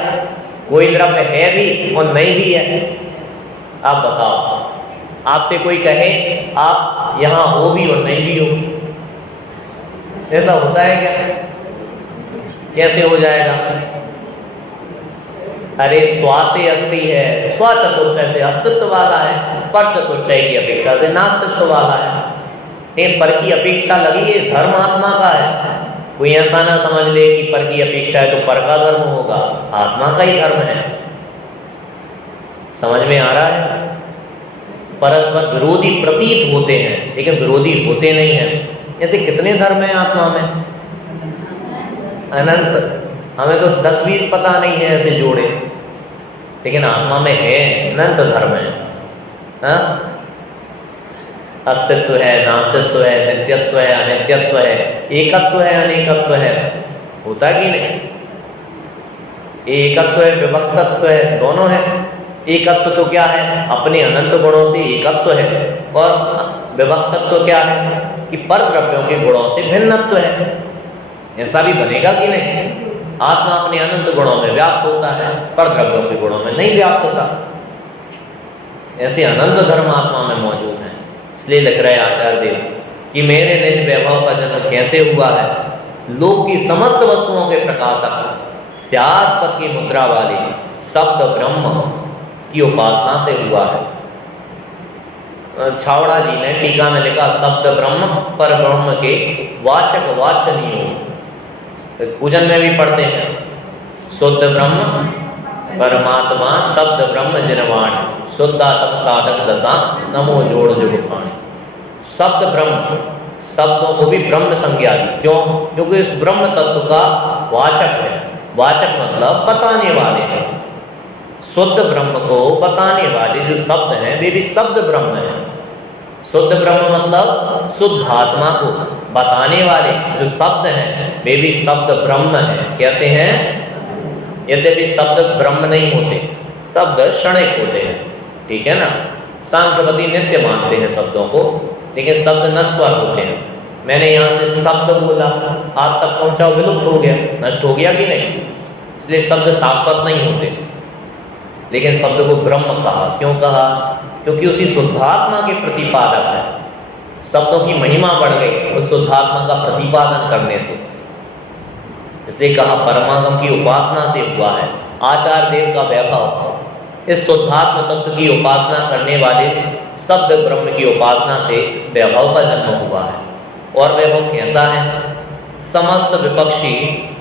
कोई द्रव्य है भी और नहीं भी है? आप बताओ। आपसे कोई कहे आप यहां हो भी और नहीं भी हो, ऐसा होता है क्या? कैसे हो जाएगा? अरे स्वासे अस्थि है, स्व चतुष्टय से अस्तित्व वाला है, पर चतुष्टय की अपेक्षा से नास्तित्व वाला है। पर की अपेक्षा लगी, ये धर्म आत्मा का है। कोई ऐसा ना समझ ले कि पर की अपेक्षा है तो पर का धर्म होगा, आत्मा का ही धर्म है। समझ में आ रहा है? परस्पर विरोधी प्रतीत होते हैं, लेकिन विरोधी होते नहीं हैं। ऐसे कितने धर्म हैं आत्मा में? अनंत। हमें तो 10 भी पता नहीं है ऐसे जोड़े, लेकिन आत्मा में है, अनंत धर्म है। हाँ? अस्तित्व है, नास्तित्व है, नित्यत्व है, अनित्यत्व है, एकत्व है, अनेकत्व है। होता कि नहीं? एकत्व है, विभक्तत्व है, दोनों है। एकत्व तो क्या है? अपने अनंत गुणों से एकत्व है, और विभक्तत्व क्या है? कि पर द्रव्यों के गुणों से भिन्नत्व है। ऐसा भी बनेगा कि नहीं? आत्मा अपने अनंत गुणों में व्याप्त होता है, पर द्रव्यों के गुणों में नहीं व्याप्त होता। ऐसे अनंत धर्म आत्मा में मौजूद है। इसलिए लिख रहे आचार्य देव कि मेरे निज वैभव का जन्म कैसे हुआ है? लोक की समस्त वस्तुओं के प्रकाशक स्याद पद की मुद्रा वाली शब्द ब्रह्म की उपासना से हुआ है। छावड़ा जी ने टीका में लिखा, शब्द ब्रह्म पर ब्रह्म के वाचक वाचनीय। पूजन में भी पढ़ते हैं, शुद्ध ब्रह्म परमात्मा शब्द ब्रह्म जिनवाण शुद्धात्म साधक दशा नमो जोड़ जुगुपाणी। शब्द ब्रह्म, शब्दों को भी ब्रह्म संज्ञा दी। क्यों? क्योंकि इस ब्रह्म तत्व का वाचक है। वाचक मतलब बताने वाले हैं। शुद्ध ब्रह्म को बताने वाले जो शब्द हैं वे भी शब्द ब्रह्म है। शुद्ध ब्रह्म मतलब शुद्ध आत्मा को बताने वाले जो शब्द हैं वे भी शब्द ब्रह्म है। कैसे हैं? यद्यपि शब्द ब्रह्म नहीं होते, शब्द क्षणिक होते हैं, ठीक है ना। सांख्यवादी नित्य मानते हैं शब्दों को, लेकिन शब्द नश्वर होते हैं। मैंने यहाँ से शब्द बोला, आप तक पहुँचा, विलुप्त हो गया, नष्ट हो गया कि नहीं? इसलिए शब्द शाश्वत नहीं होते। लेकिन शब्द को ब्रह्म कहा। क्यों कहा? क्योंकि उसी शुद्धात्मा के प्रतिपादक है। शब्दों की महिमा बढ़ गई उस शुद्धात्मा का प्रतिपादन करने से, इसलिए कहा परमागम की उपासना से हुआ है। आचार्य देव का वैभव इस शुद्धात्म तत्व की उपासना करने वाले शब्द ब्रह्म की उपासना से इस वैभव का जन्म हुआ है। और वैभव कैसा है? समस्त विपक्षी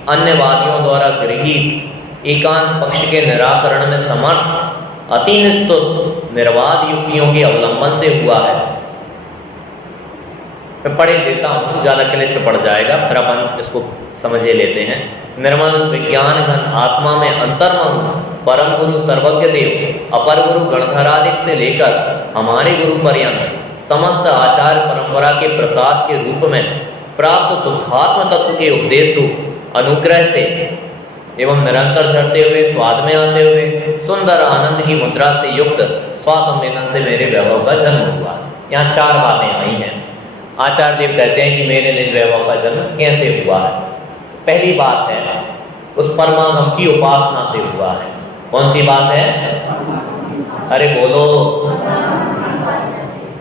अन्यवादियों द्वारा गृहीत एकांत पक्ष के निराकरण में समर्थ अतिनिस्तुत निर्वाद युक्तियों के अवलंबन से हुआ है। मैं पढ़े देता हूँ, ज़्यादा क्लिष्ट पड़ जाएगा, फिर अपन इसको समझे लेते हैं। निर्मल विज्ञान घन आत्मा में अंतर्मग्न परम गुरु सर्वज्ञ देव अपर गुरु गणधरादिक से लेकर हमारे गुरु पर्यंत समस्त आचार परंपरा के प्रसाद के रूप में प्राप्त शुद्धात्म तत्व के उपदेश रूप अनुग्रह से एवं निरंतर झरते हुए स्वाद में आते हुए सुंदर आनंद की मुद्रा से युक्त स्वसंवेदन से मेरे वैभव का जन्म हुआ। यहाँ 4 बातें आई हैं। आचार्य देव कहते हैं कि मेरे निज वैभव का जन्म कैसे हुआ है। पहली बात है उस परमागम की उपासना से हुआ है। कौन सी बात है? अरे बोलो।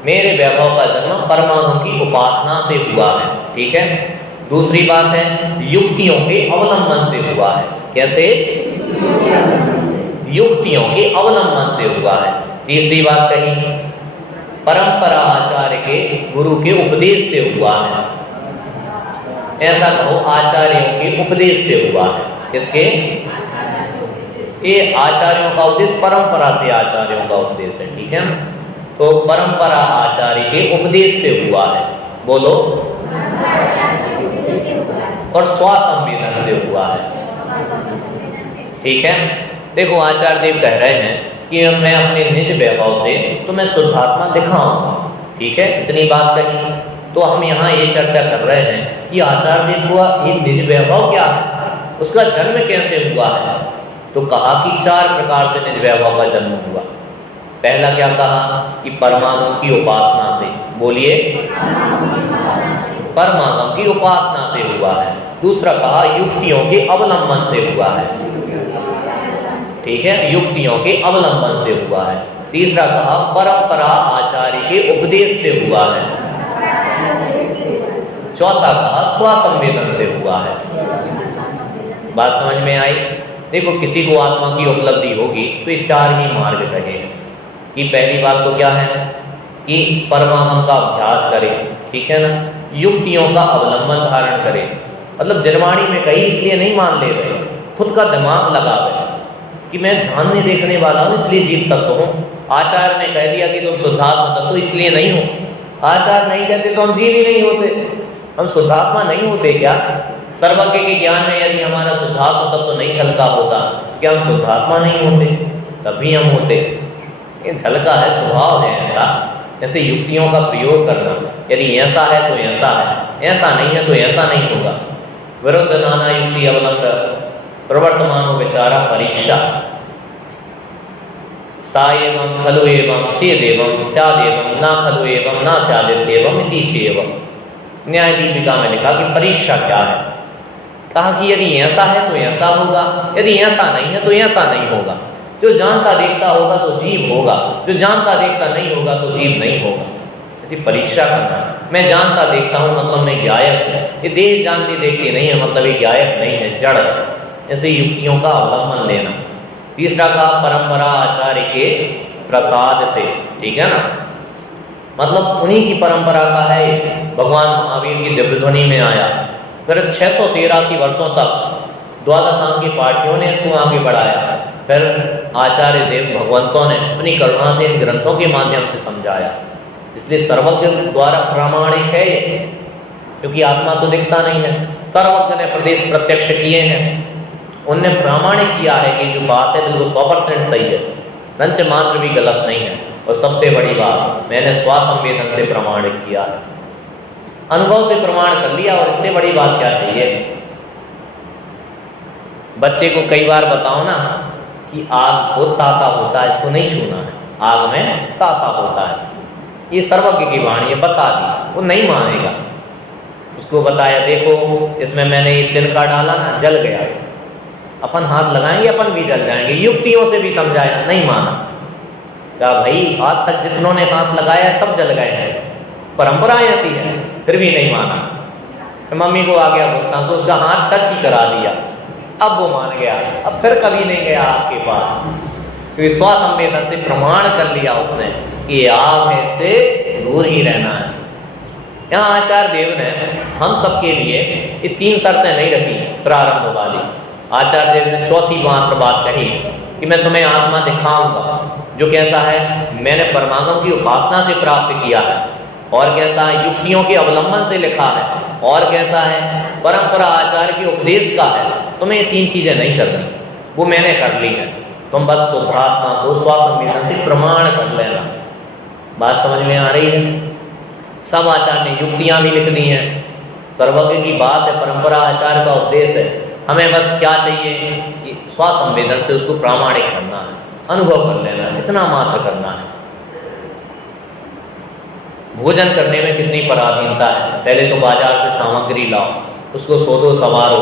मेरे वैभव का जन्म परमागम की उपासना से हुआ है। ठीक है। दूसरी बात है युक्तियों के अवलंबन से हुआ है। कैसे? युक्तियों के अवलंबन से हुआ है। तीसरी बात कही परंपरा आचार्य के गुरु के उपदेश से हुआ है। ऐसा कहो आचार्यों के उपदेश से हुआ है। किसके? ये आचार्यों का उपदेश, परंपरा से आचार्यों का उपदेश है। ठीक है। तो परंपरा आचार्य के उपदेश से हुआ है। बोलो। और स्वसंवेदन से हुआ है। ठीक है। देखो आचार्य देव कह रहे हैं कि मैं अपने निज वैभव से तुम्हें शुद्धात्मा दिखाऊंगा। ठीक है। इतनी बात कही तो हम यहाँ ये चर्चा कर रहे हैं कि आचार्य देव को ये निज वैभव क्या है, उसका जन्म कैसे हुआ है। तो कहा कि 4 प्रकार से निज वैभव का जन्म हुआ। पहला क्या कहा कि परमागम की उपासना से। बोलिए। परमागम की उपासना से हुआ है। दूसरा कहा युक्तियों के अवलंबन से हुआ है। ठीक है। युक्तियों के अवलंबन से हुआ है। तीसरा कहा परंपरा आचार्य के उपदेश से हुआ है। चौथा कहा स्वसंवेदन से हुआ है। बात समझ में आई? देखो किसी को आत्मा की उपलब्धि होगी तो ये 4 ही मार्ग रहे कि पहली बात तो क्या है कि परमागम का अभ्यास करे। ठीक है ना। युक्तियों का अवलंबन धारण करे। मतलब जनवाणी में कहीं इसलिए नहीं मान ले रहे, खुद का दिमाग लगा रहे कि मैं जानने देखने वाला हूँ इसलिए जीव तत्व हूँ। आचार्य ने कह दिया कि तुम शुद्धात्मा तत्व इसलिए नहीं हो। आचार्य नहीं कहते तो हम जीव ही नहीं होते, हम शुद्धात्मा नहीं होते क्या? सर्वज्ञ के ज्ञान में यदि हमारा शुद्धात्मा तत्व नहीं झलका होता क्या हम शुद्धात्मा नहीं होते? तभी हम होते। ये झलका है, स्वभाव है ऐसा। जैसे युक्तियों का प्रयोग करना, यदि ऐसा है तो ऐसा है, ऐसा नहीं है तो ऐसा नहीं होगा। विरुद्ध नाना युक्ति अवलंब प्रवर्तमानो विचारा परीक्षा सा एवं खलु एवं चेद एवं स्याद एवं ना खलु एवं ना स्यादित एवं इति चेवं। न्याय दीपिका में लिखा कि परीक्षा क्या है। कहा कि यदि ऐसा है तो ऐसा होगा, यदि ऐसा नहीं है तो ऐसा नहीं होगा। जो जानता देखता होगा तो जीव होगा, जो जानता देखता नहीं होगा तो जीव नहीं होगा। ऐसी परीक्षा करना। मैं जानता देखता हूँ मतलब मैं ज्ञायक हूँ। ये देह जानती देखती नहीं है मतलब ये ज्ञायक नहीं है, जड़ है। ऐसे युक्तियों का अवलंबन लेना। तीसरा का परंपरा आचार्य के प्रसाद से। ठीक है ना। मतलब उन्हीं की परंपरा का है। भगवान महावीर की दिव्य ध्वनि में आया, फिर 683 वर्षों तक द्वादशांग के पाठियों ने इसको आगे बढ़ाया। फिर आचार्य देव भगवंतों ने अपनी करुणा से इन ग्रंथों के माध्यम से समझाया। इसलिए सर्वज्ञ द्वारा प्रामाणिक है ये, क्योंकि आत्मा तो दिखता नहीं है। सर्वज्ञ ने प्रदेश प्रत्यक्ष किए हैं, उनने प्रामाणिक किया है कि जो बात है बिल्कुल 100% सही है, रंच मात्र भी गलत नहीं है। और सबसे बड़ी बात मैंने स्वसंवेदन से प्रमाणित किया है, अनुभव से प्रमाण कर लिया। और इससे बड़ी बात क्या चाहिए? बच्चे को कई बार बताओ ना कि आग को ताका होता है, इसको नहीं छूना है, आग में ताका होता है। ये सर्वज्ञ की वाणी है, बता दी, वो नहीं मानेगा। उसको बताया देखो इसमें मैंने ये तिनका डाला ना, जल गया। अपन हाथ लगाएंगे अपन भी जल जाएंगे। युक्तियों से भी समझाया, नहीं माना। क्या भाई आज तक जितनों ने हाथ लगाया सब जल गए हैं, परंपरा ऐसी है, फिर भी नहीं माना। मम्मी को आ गया गुस्सा, तो उसका हाथ टच ही करा दिया, अब वो मान गया। अब फिर कभी नहीं गया आपके पास, क्योंकि स्वसंवेदन से प्रमाण कर लिया उसने कि आग है, इससे दूर ही रहना है। यहाँ आचार्य देव ने हम सबके लिए ये 3 शर्तें नहीं रखी प्रारंभ वाली आचार्य देव ने चौथी मात्र बात कही कि मैं तुम्हें आत्मा दिखाऊंगा, जो कैसा है मैंने परमागम की उपासना से प्राप्त किया है, और कैसा है युक्तियों के अवलंबन से लिखा है, और कैसा है परंपरा आचार्य के उपदेश का है। तुम्हें ये 3 चीजें नहीं करनी, वो मैंने कर ली है। तुम बस शुद्धात्मा को स्वसंवेदन से प्रमाण कर लेना। बात समझ में आ रही है? सब आचार्य ने युक्तियां भी लिख दी हैं, सर्वज्ञ की बात है, परंपरा आचार्य का उपदेश है। हमें बस क्या चाहिए कि स्वसंवेदन से उसको प्रामाणिक करना है, अनुभव कर लेना है, इतना मात्र करना है। भोजन करने में कितनी पराधीनता है। पहले तो बाजार से सामग्री लाओ, उसको सोधो संवारो,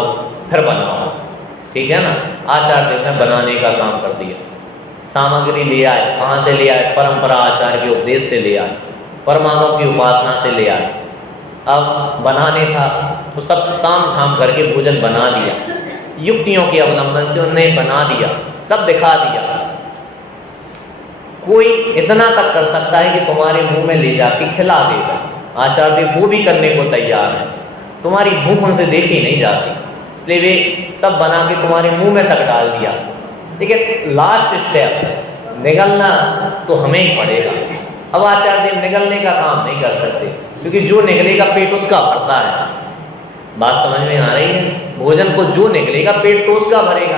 फिर बनाओ, ठीक है ना। आचार्य देव ने बनाने का काम कर दिया। सामग्री ले आए, कहाँ से ले आए? परंपरा आचार्य के उपदेश से ले आए, परमागम की उपासना से ले आए। अब बनाने था तो सब ताम झाम करके भोजन बना दिया, युक्तियों के अवलंबन से उन्हें बना दिया, सब दिखा दिया। कोई इतना तक कर सकता है कि तुम्हारे मुंह में ले जाके खिला देगा। आचार्य वो भी करने को तैयार है। तुम्हारी भूख उनसे देखी नहीं जाती, इसलिए वे सब बना के तुम्हारे मुंह में तक डाल दिया। लेकिन लास्ट स्टेप निगलना तो हमें ही पड़ेगा। अब आचार्य देव निगलने का काम नहीं कर सकते, क्योंकि जो निकलेगा पेट उसका भरता है। बात समझ में आ रही है? भोजन को जो निकलेगा पेट तो उसका भरेगा।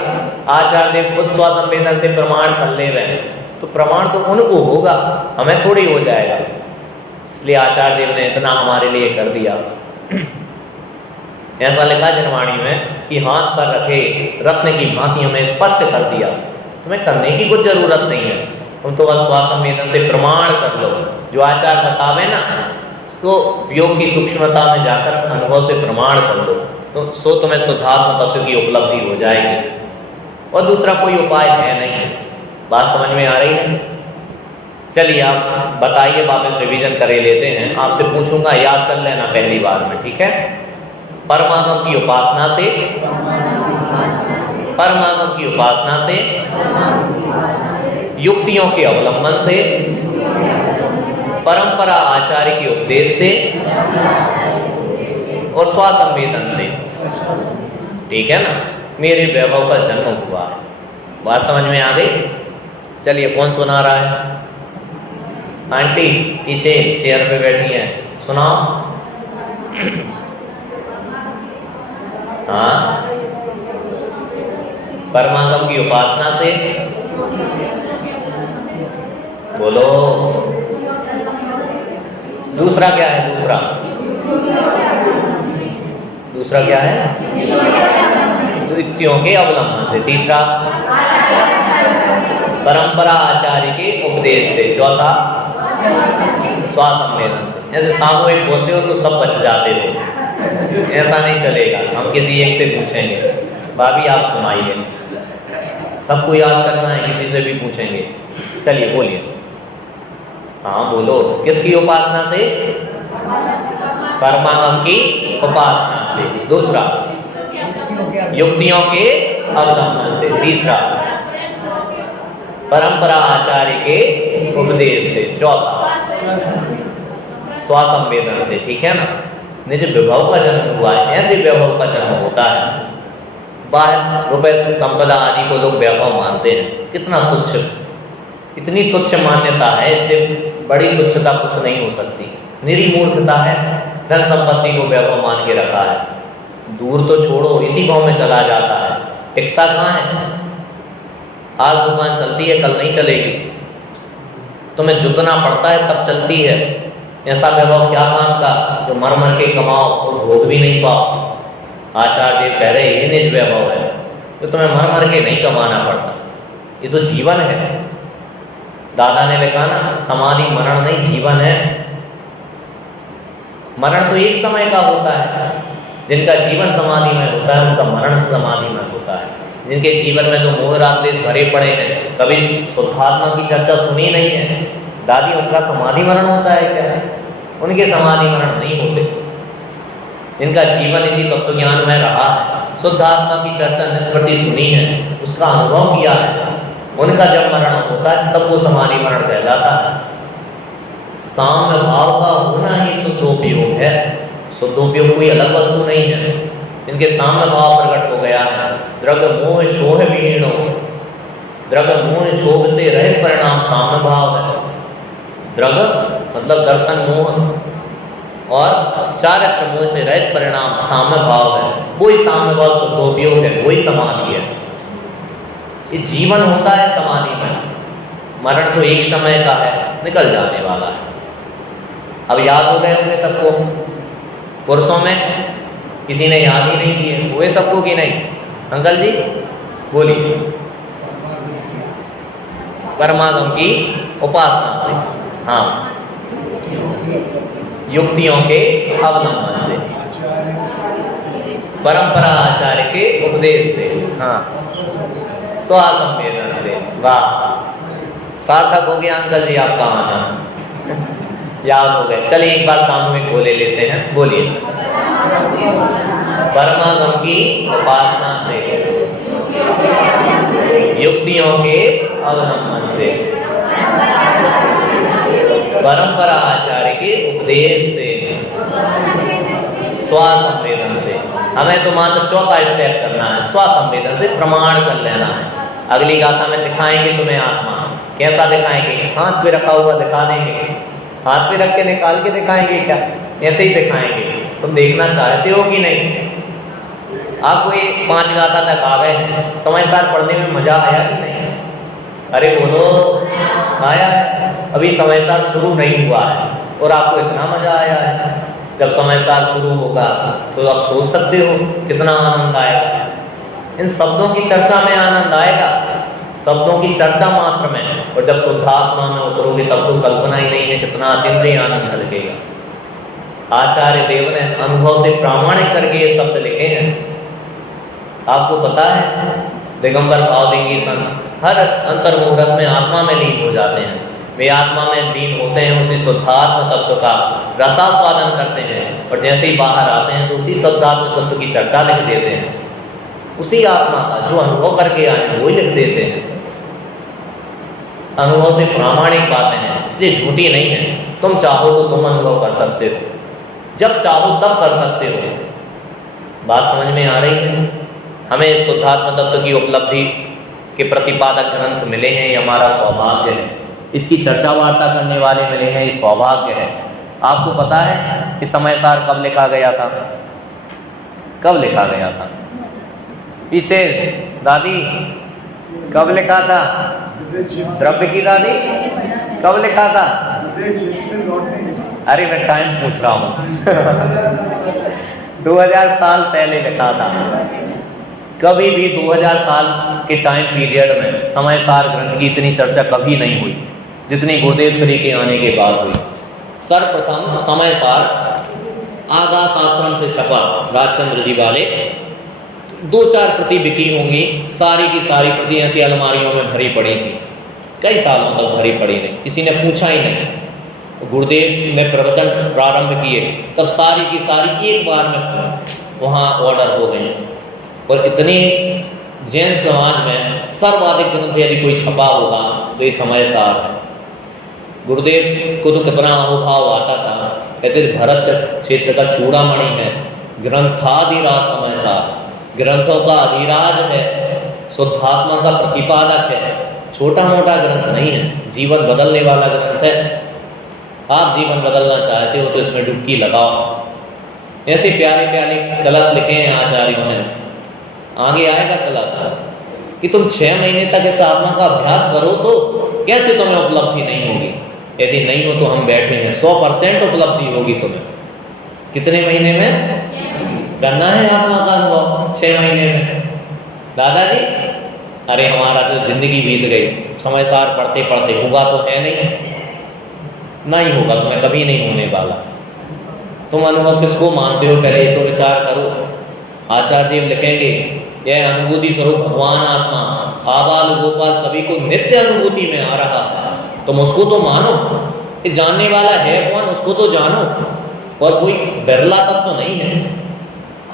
आचार्य देव खुद स्वसंवेदन से प्रमाण कर ले रहे हैं, तो प्रमाण तो उनको होगा, हमें थोड़ी हो जाएगा। इसलिए आचार्य देव ने इतना हमारे लिए कर दिया। ऐसा लिखा जनवाणी में कि हाथ पर रखे रत्न की भांति हमें स्पष्ट कर दिया। तुम्हें करने की कुछ जरूरत नहीं है, तुम तो बस स्वसंवेदन से प्रमाण कर लो। जो आचार्य बतावे ना, उसको योग की सूक्ष्मता में जाकर अनुभव से प्रमाण कर लो, तो सो तुम्हें शुद्धात्म तत्व की उपलब्धि हो जाएगी। और दूसरा कोई उपाय है नहीं। बात समझ में आ रही है? चलिए आप बताइए, वापस रिवीजन करे लेते हैं। आपसे पूछूंगा, याद कर लेना पहली बार में, ठीक है? परमागम की उपासना से, परमागम की उपासना से, युक्तियों के अवलंबन से, परंपरा आचार्य के उपदेश से, और स्वसंवेदन से, ठीक है ना, मेरे वैभव का जन्म हुआ। बात समझ में आ गई? चलिए, कौन सुना रहा है? आंटी पीछे चेयर पे बैठी हैं, सुनाओ। हाँ, परमागम की उपासना से, बोलो। दूसरा क्या है? दूसरा क्या है? युक्तियों के अवलंबन से। तीसरा परंपरा आचार्य के उपदेश से। चौथा स्वसंवेदन से। जैसे सामूहिक बोलते हो तो सब बच जाते हो, ऐसा नहीं चलेगा। हम किसी एक से पूछेंगे, भाभी आप सुनाइए, सबको याद करना है, किसी से भी पूछेंगे। चलिए बोलिए। हाँ बोलो, किसकी उपासना से? परमागम की उपासना से। दूसरा युक्तियों के अवलंबन से। तीसरा परंपरा आचार्य के उपदेश से। चौथा स्वसंवेदन से, ठीक है ना। निज विभव का जन्म हुआ है, ऐसे वैभव का जन्म होता है। बाहर रुपए संपदा आदि को लोग वैभव मानते हैं, कितना तुच्छ, इतनी तुच्छ मान्यता है, इससे बड़ी तुच्छता कुछ नहीं हो सकती। निरी मूर्खता है धन संपत्ति को वैभव मान के रखा है। दूर तो छोड़ो, इसी गांव में चला जाता है, टिकता कहाँ है? आज दुकान चलती है, कल नहीं चलेगी, तुम्हें जुतना पड़ता है तब चलती है। ऐसा वैभव क्या काम का जो मर मर के कमाओ और भोग भी नहीं पाओ। आचार्य देव कह रहे ये निज वैभव है, तो तुम्हें मर मर के नहीं कमाना पड़ता, ये तो जीवन है। दादा ने लिखा ना, समाधि मरण नहीं जीवन है। मरण तो एक समय का होता है, जिनका जीवन समाधि में होता है उनका मरण समाधि में होता है। जिनके जीवन में तो मोह राग देश भरे पड़े हैं, कभी शुद्धात्मा की चर्चा सुनी नहीं है। दादी उनका समाधि मरण होता है क्या? उनके समाधि मरण नहीं होते। जिनका जीवन इसी तत्व ज्ञान में रहा है, शुद्ध आत्मा की चर्चा नित्य सुनी है, उसका अनुभव किया है, उनका जब मरण होता है तब वो समाधि मरण कहलाता है। साम्य भाव का होना ही शुद्धोपयोग है। शुद्धोपयोग कोई अलग वस्तु नहीं है। जिनके साम्य भाव प्रकट हो गया है, द्रग मोह शोह विहीणो, द्रग मोह शोभ से रहित परिणाम साम्य भाव है। द्रग मतलब दर्शन मोह और चारित्र मोह से रहित परिणाम साम्य भाव है। वही साम्य भाव शुद्धोपयोग है, वही समाधि है। ये जीवन होता है समाधि में, मरण तो एक समय का है, निकल जाने वाला है। अब याद हो गए होंगे सबको, पुरुषों में किसी ने याद ही नहीं किए, हुए सबको कि नहीं? अंकल जी बोलिए। परमागम की उपासना से, हाँ, युक्तियों के अवलंबन से, परंपरा आचार्य के उपदेश से, हाँ, स्वसंवेदन से। वाह, सार्थक हो गया अंकल जी आपका आना, याद हो गए। चलिए एक बार सामूहिक बोले लेते हैं, बोलिए। परमागम की उपासना से, युक्तियों के अवलंबन से, परंपरा आचार्य के उपदेश से, स्वसंवेदन से। हमें तो मात्र चौथा स्टेप करना है, स्वसंवेदन से प्रमाण कर लेना है। अगली गाथा में दिखाएंगे तुम्हें आत्मा, कैसा दिखाएंगे? हाथ पे रखा हुआ दिखा देंगे, हाथ पे रख के निकाल के दिखाएंगे क्या? ऐसे ही दिखाएंगे। तुम देखना चाहते हो कि नहीं? आपको ये 5 गाथा तक आ गए, समय सार पढ़ने में मजा आया कि नहीं? अरे बोलो, आया है। अभी समय सार शुरू नहीं हुआ है और आपको इतना मजा आया है। जब समय सार शुरू होगा तो आप सोच सकते हो कितना आनंद आएगा। इन शब्दों की चर्चा में आनंद आएगा, शब्दों की चर्चा मात्र में। और जब शुद्धात्मा में उतरोगे तब तो कल्पना ही नहीं है कितना अतीन्द्रिय आनंद झलकेगा। आचार्य देव ने अनुभव से प्रामाणिक करके ये शब्द लिखे हैं। आपको पता है दिगंबर भावलिंगी संत हर अंतर मुहूर्त में आत्मा में लीन हो जाते हैं। वे आत्मा में लीन होते हैं, उसी शुद्धात्म तत्व का रसास्वादन करते हैं और जैसे ही बाहर आते हैं तो उसी शुद्धात्म तत्व की चर्चा लिख देते हैं। उसी आत्मा का जो अनुभव करके आए हैं वही लिख देते हैं। अनुभव से प्रामाणिक बातें हैं, इसलिए झूठी नहीं है। तुम चाहो तो तुम अनुभव कर सकते हो, जब चाहो तब कर सकते हो। बात समझ में आ रही है? हमें शुद्धात्म तत्व की उपलब्धि के प्रतिपादक ग्रंथ मिले हैं, ये हमारा सौभाग्य है। इसकी चर्चा वार्ता करने वाले मिले हैं, ये सौभाग्य है। आपको पता है कि समय सार कब लिखा गया था? कब लिखा गया था? पीछे दादी कब लिखा था? द्रव्य की दादी कब लिखा था? अरे मैं टाइम पूछ रहा हूँ 2000 साल पहले लिखा था। कभी भी 2000 साल के टाइम पीरियड में समय सार ग्रंथ की इतनी चर्चा कभी नहीं हुई जितनी गुरुदेव श्री के आने के बाद हुई। सर्वप्रथम समय सार आगास आश्रम से छपा, राजचंद्र जी वाले। 2-4 प्रति बिकी होंगी, सारी की सारी प्रति ऐसी अलमारियों में भरी पड़ी थी, कई सालों तक भरी पड़ी रही, किसी ने पूछा ही नहीं। गुरुदेव ने प्रवचन प्रारंभ किए तब सारी की सारी एक बार में वहाँ ऑर्डर हो गई। और इतने जैन समाज में सर्वाधिक ग्रंथ यदि कोई छपा होगा तो ये समय सार है। गुरुदेव को तो कितना अहोभाव आता था, कहते भरत क्षेत्र का चूड़ामणि है, ग्रंथाधिराज समय सार, ग्रंथों का अधिराज है, शुद्धात्मा का प्रतिपादक है। छोटा मोटा ग्रंथ नहीं है, जीवन बदलने वाला ग्रंथ है। आप जीवन बदलना चाहते हो तो इसमें डुबकी लगाओ। ऐसे प्यारे प्यारे कलश लिखे हैं आचार्यों ने, आगे आएगा कलश कि तुम 6 महीने तक इस आत्मा का अभ्यास करो तो कैसे तुम्हें उपलब्धि नहीं होगी। यदि नहीं हो तो हम बैठे हैं, 100% उपलब्धि होगी तुम्हें। कितने महीने में करना है आत्मा का अनुभव? 6 महीने में। दादाजी अरे हमारा तो जिंदगी बीत गई, समय सार पढ़ते पढ़ते, होगा तो है नहीं होगा, तुम्हें कभी नहीं होने वाला। तुम अनुभव किसको मानते हो पहले ये तो विचार करो। आचार्य देव लिखेंगे यह अनुभूति स्वरूप भगवान आत्मा आबाल गोपाल सभी को नित्य अनुभूति में आ रहा है। तुम उसको तो मानो, ये जानने वाला है कौन उसको तो जानो। और कोई बिरला तत्व नहीं है,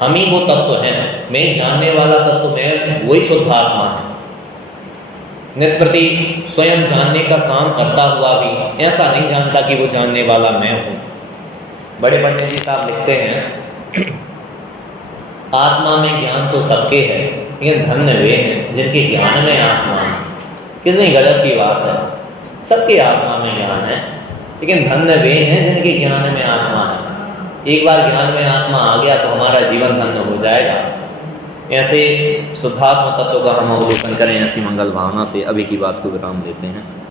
हम ही वो तत्व हैं। मैं जानने वाला तत्व मैं वही शुद्ध आत्मा है। नित्य प्रति स्वयं जानने का काम करता हुआ भी ऐसा नहीं जानता कि वो जानने वाला मैं हूँ। बड़े पंडित जी साहब लिखते हैं आत्मा में ज्ञान तो सबके है, लेकिन धन्य वे हैं जिनके ज्ञान में आत्मा है। कितनी गजब की बात है, सबके आत्मा में ज्ञान है, लेकिन धन्य वे हैं जिनके ज्ञान में आत्मा है। एक बार ज्ञान में आत्मा आ गया तो हमारा जीवन धन्य हो जाएगा। ऐसे शुद्धात्म तत्व का हम अवलोकन करें, ऐसी मंगल भावना से अभी की बात को विराम देते हैं।